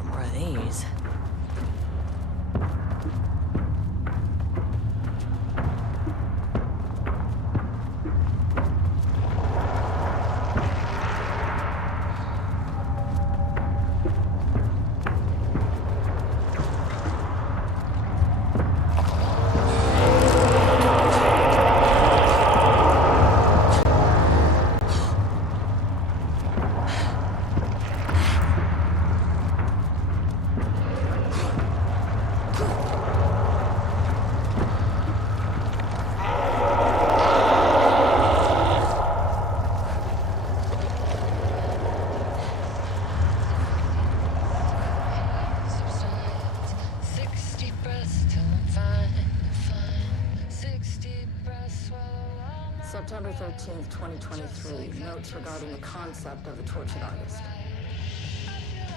for more of these. September 13th, 2023, notes regarding the concept of the tortured artist.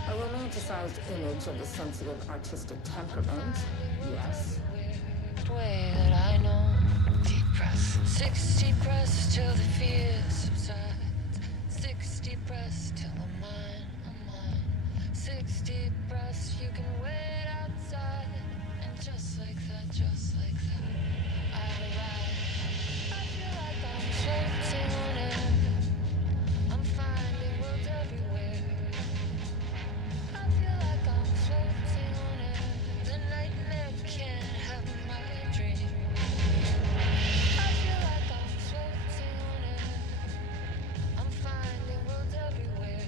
A romanticized image of the sensitive artistic temperament, yes. Way that I know. Deep breaths. 6 deep breaths till the fear subsides. 6 deep breaths till I'm mine. 6 deep breaths, you can wait outside. And just like that, I've arrived. I feel like I'm floating on air. I'm finding worlds everywhere. I feel like I'm floating on air. The nightmare can't have my dream. I feel like I'm floating on air. I'm finding worlds everywhere.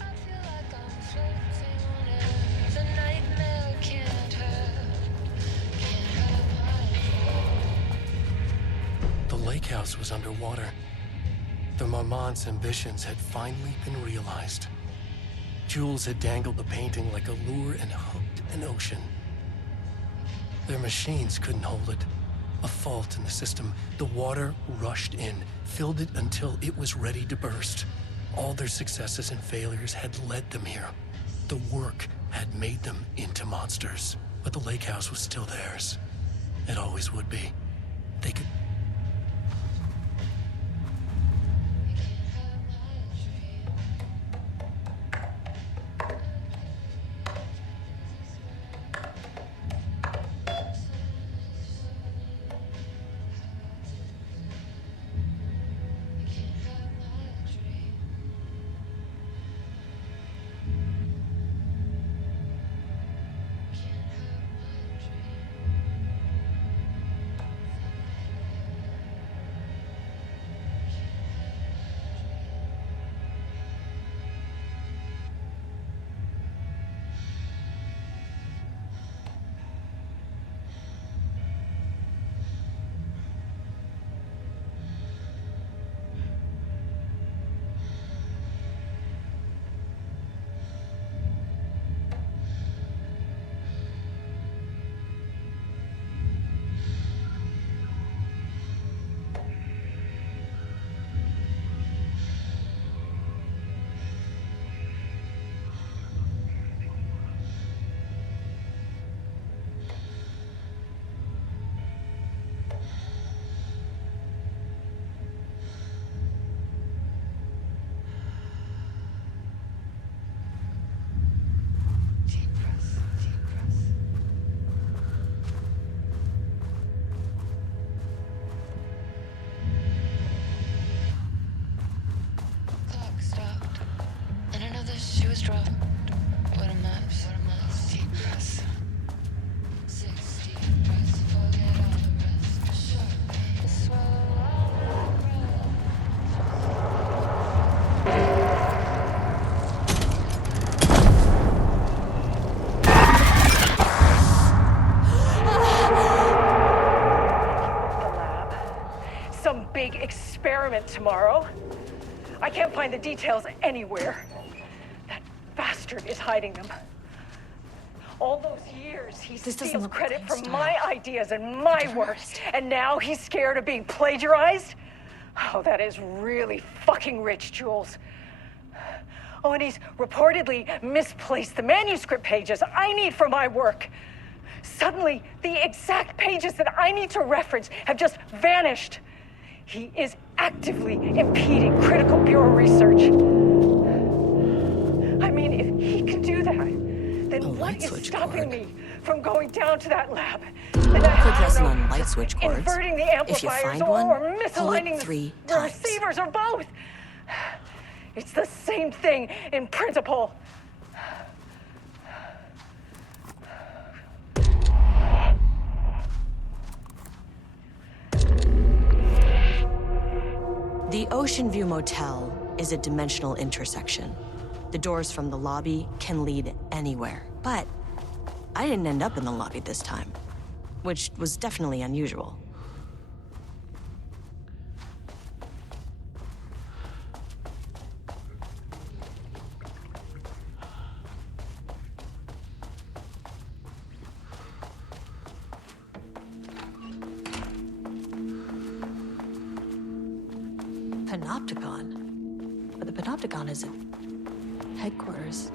I feel like I'm floating on air. The nightmare can't have my dream. The lake house was underwater. The Marmont's ambitions had finally been realized. Jules had dangled the painting like a lure and hooked an ocean. Their machines couldn't hold it. A fault in the system. The water rushed in, filled it until it was ready to burst. All their successes and failures had led them here. The work had made them into monsters. But the lake house was still theirs. It always would be. They could... She was dropped. What a mess. Deep breaths. 6 deep breaths. Forget all the rest. Sure. Swallow all the The lab. Some big experiment tomorrow. I can't find the details anywhere. Bastard is hiding them. All those years, he steals credit for my ideas and my work, and now he's scared of being plagiarized? Oh, that is really fucking rich, Jules. Oh, and he's reportedly misplaced the manuscript pages I need for my work. Suddenly, the exact pages that I need to reference have just vanished. He is actively impeding critical bureau research. I mean, if he can that, then what light is switch stopping cord. me from going down to that lab? And I Quit pressing don't know, on light switch cords. inverting the If you amplifiers find one, or pull it misaligning 3 the times. receivers or both. It's the same thing in principle. The Ocean View Motel is a dimensional intersection. The doors from the lobby can lead anywhere. But I didn't end up in the lobby this time, which was definitely unusual. Panopticon? But the Panopticon isn't headquarters.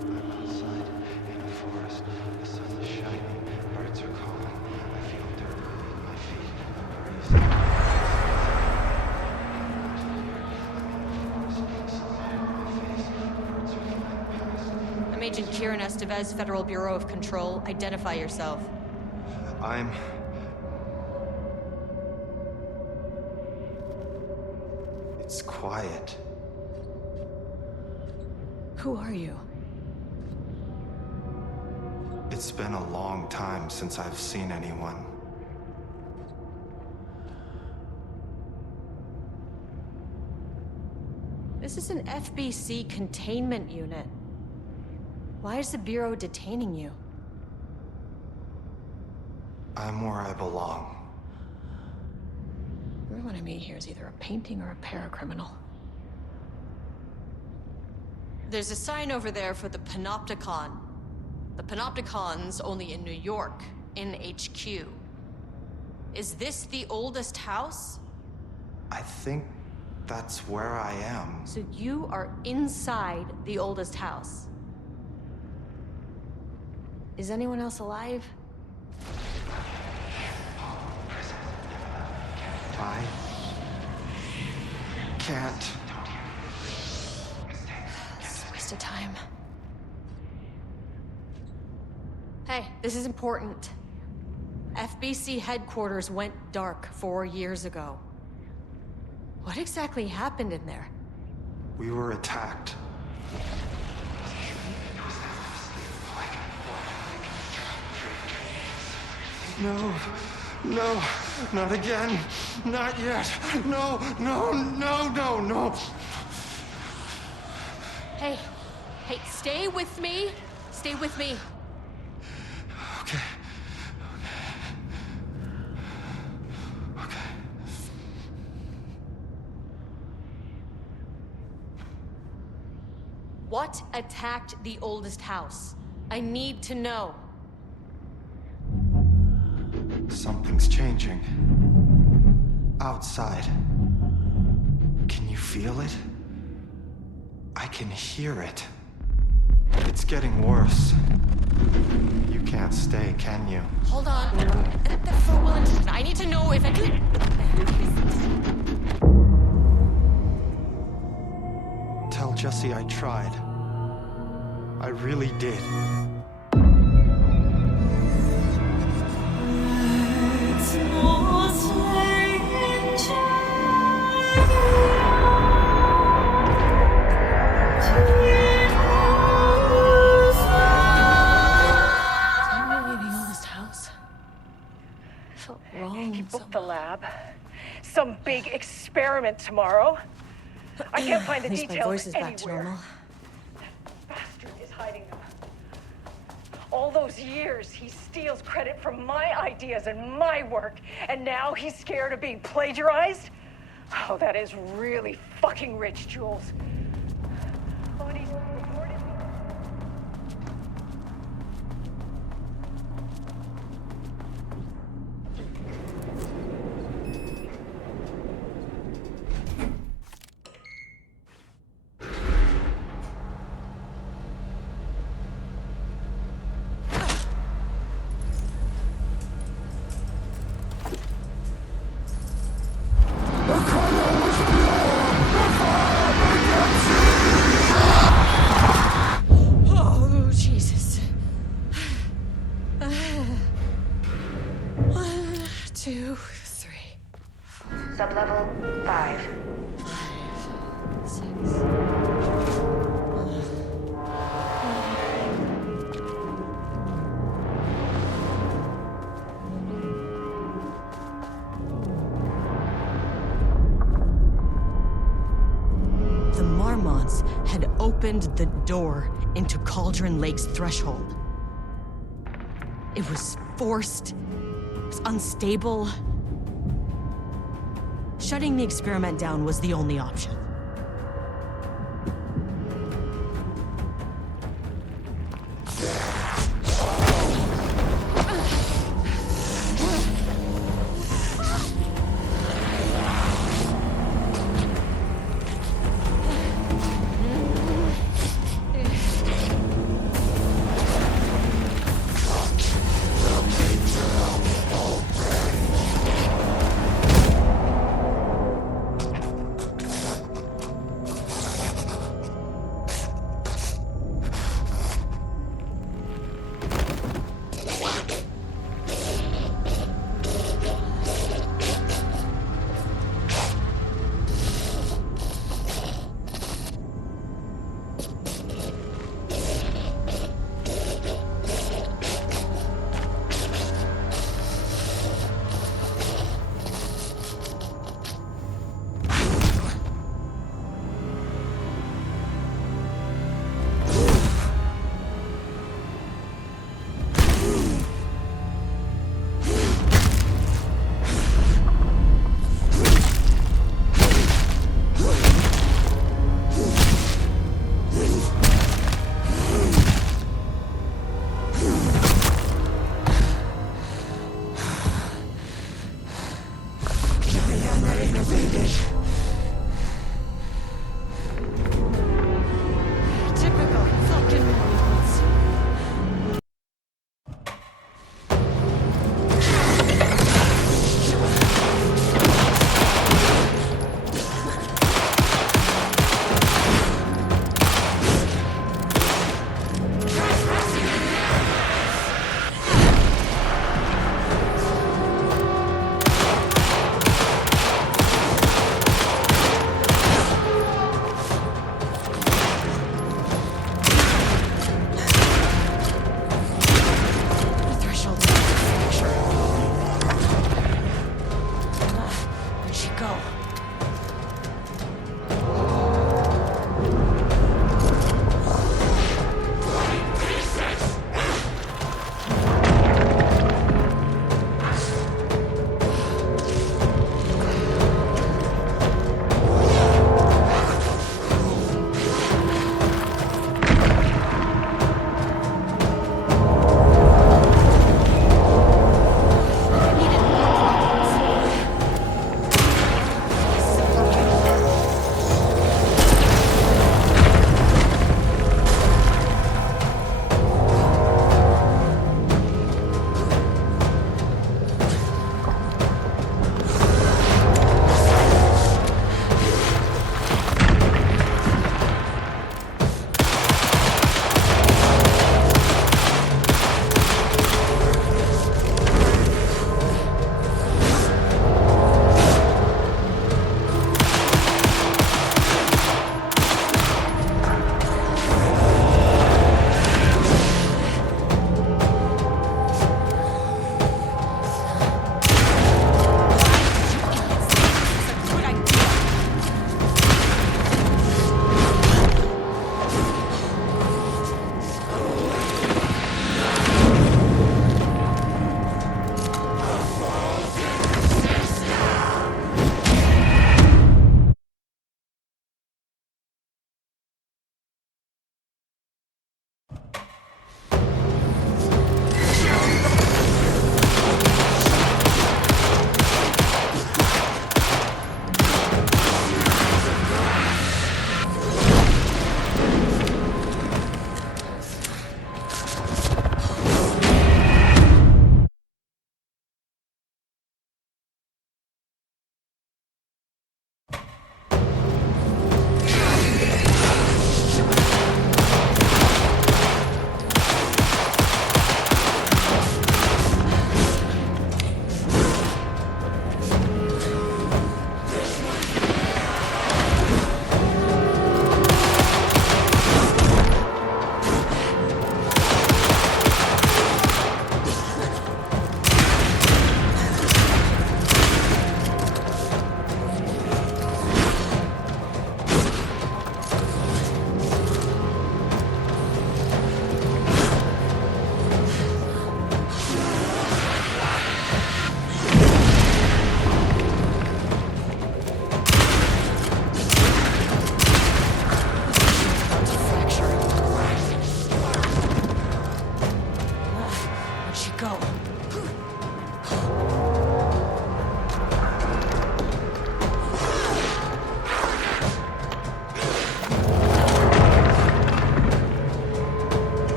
I'm outside in a forest. The sun is shining. Birds are calling. I feel dirt beneath my feet. A breeze. I'm Agent Kieran Estevez, Federal Bureau of Control. Identify yourself. It's quiet. Who are you? It's been a long time since I've seen anyone. This is an FBC containment unit. Why is the Bureau detaining you? I'm where I belong. Everyone I meet here is either a painting or a paracriminal. There's a sign over there for the Panopticon. The Panopticon's only in New York, in HQ. Is this the oldest house? I think that's where I am. So you are inside the oldest house. Is anyone else alive? I can't. It's a waste of time. Hey, this is important. FBC headquarters went dark 4 years ago. What exactly happened in there? We were attacked. No, no, not again. Not yet. No, no, no, no, no. Hey, stay with me. Stay with me. Okay. Okay. What attacked the oldest house? I need to know. Something's changing. Outside. Can you feel it? I can hear it. It's getting worse. You can't stay, can you? Hold on. For Wellington, I need to know if I could. Tell Jesse I tried. I really did. He booked the lab. Some big experiment tomorrow. I can't find the At least my details voice is back to anywhere. normal. Bastard is hiding them. All those years, he steals credit for my ideas and my work, and now he's scared of being plagiarized? Oh, that is really fucking rich, Jules. Oh, and he's reported me. opened the door into Cauldron Lake's threshold. It was forced, it was unstable. Shutting the experiment down was the only option.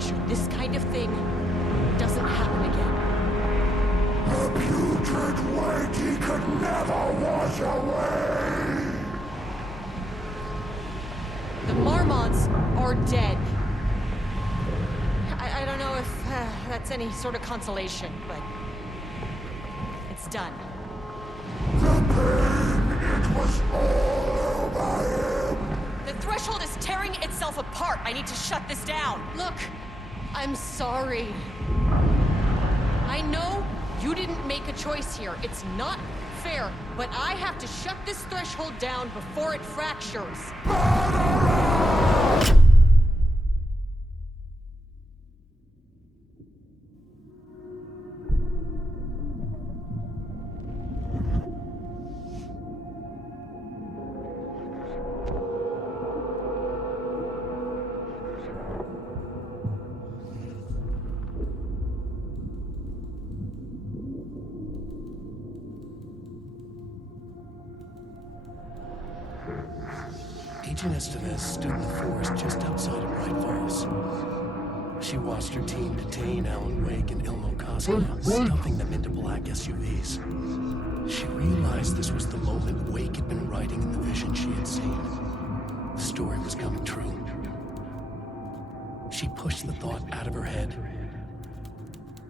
make sure this kind of thing doesn't happen again. The putrid weight he could never wash away! The Marmonts are dead. I don't know if that's any sort of consolation, but it's done. The pain, it was all over him! The threshold is tearing itself apart. I need to shut this down. Look, I'm sorry. I know you didn't make a choice here. It's not fair, but I have to shut this threshold down before it fractures. Agent Estevez stood in the forest just outside of Bright Falls. She watched her team detain Alan Wake and Ilmo Koska, stuffing them into black SUVs. She realized this was the moment Wake had been writing in the vision she had seen. The story was coming true. She pushed the thought out of her head.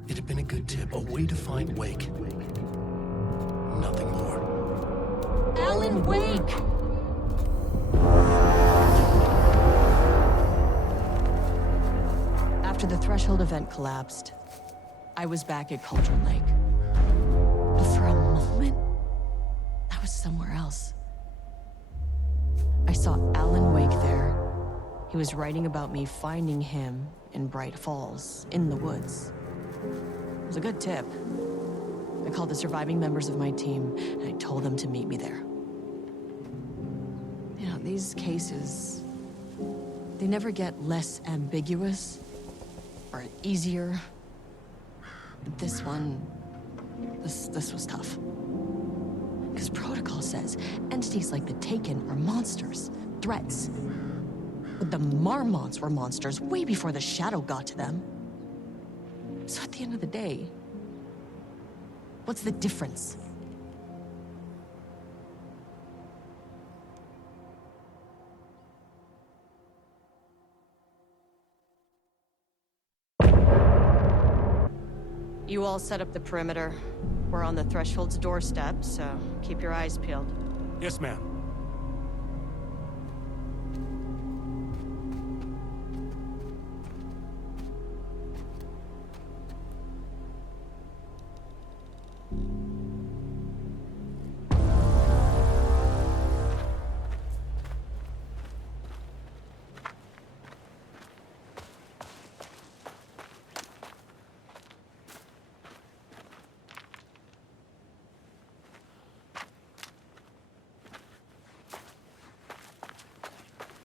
It had been a good tip, a way to find Wake. Nothing more. Alan Wake! After the Threshold event collapsed, I was back at Cauldron Lake. But for a moment, I was somewhere else. I saw Alan Wake there. He was writing about me finding him in Bright Falls, in the woods. It was a good tip. I called the surviving members of my team, and I told them to meet me there. You know, these cases, they never get less ambiguous or easier. But this one, this was tough. Because protocol says entities like the Taken are monsters, threats. But the Marmonts were monsters way before the Shadow got to them. So at the end of the day, what's the difference? You all set up the perimeter. We're on the Threshold's doorstep, so keep your eyes peeled. Yes, ma'am.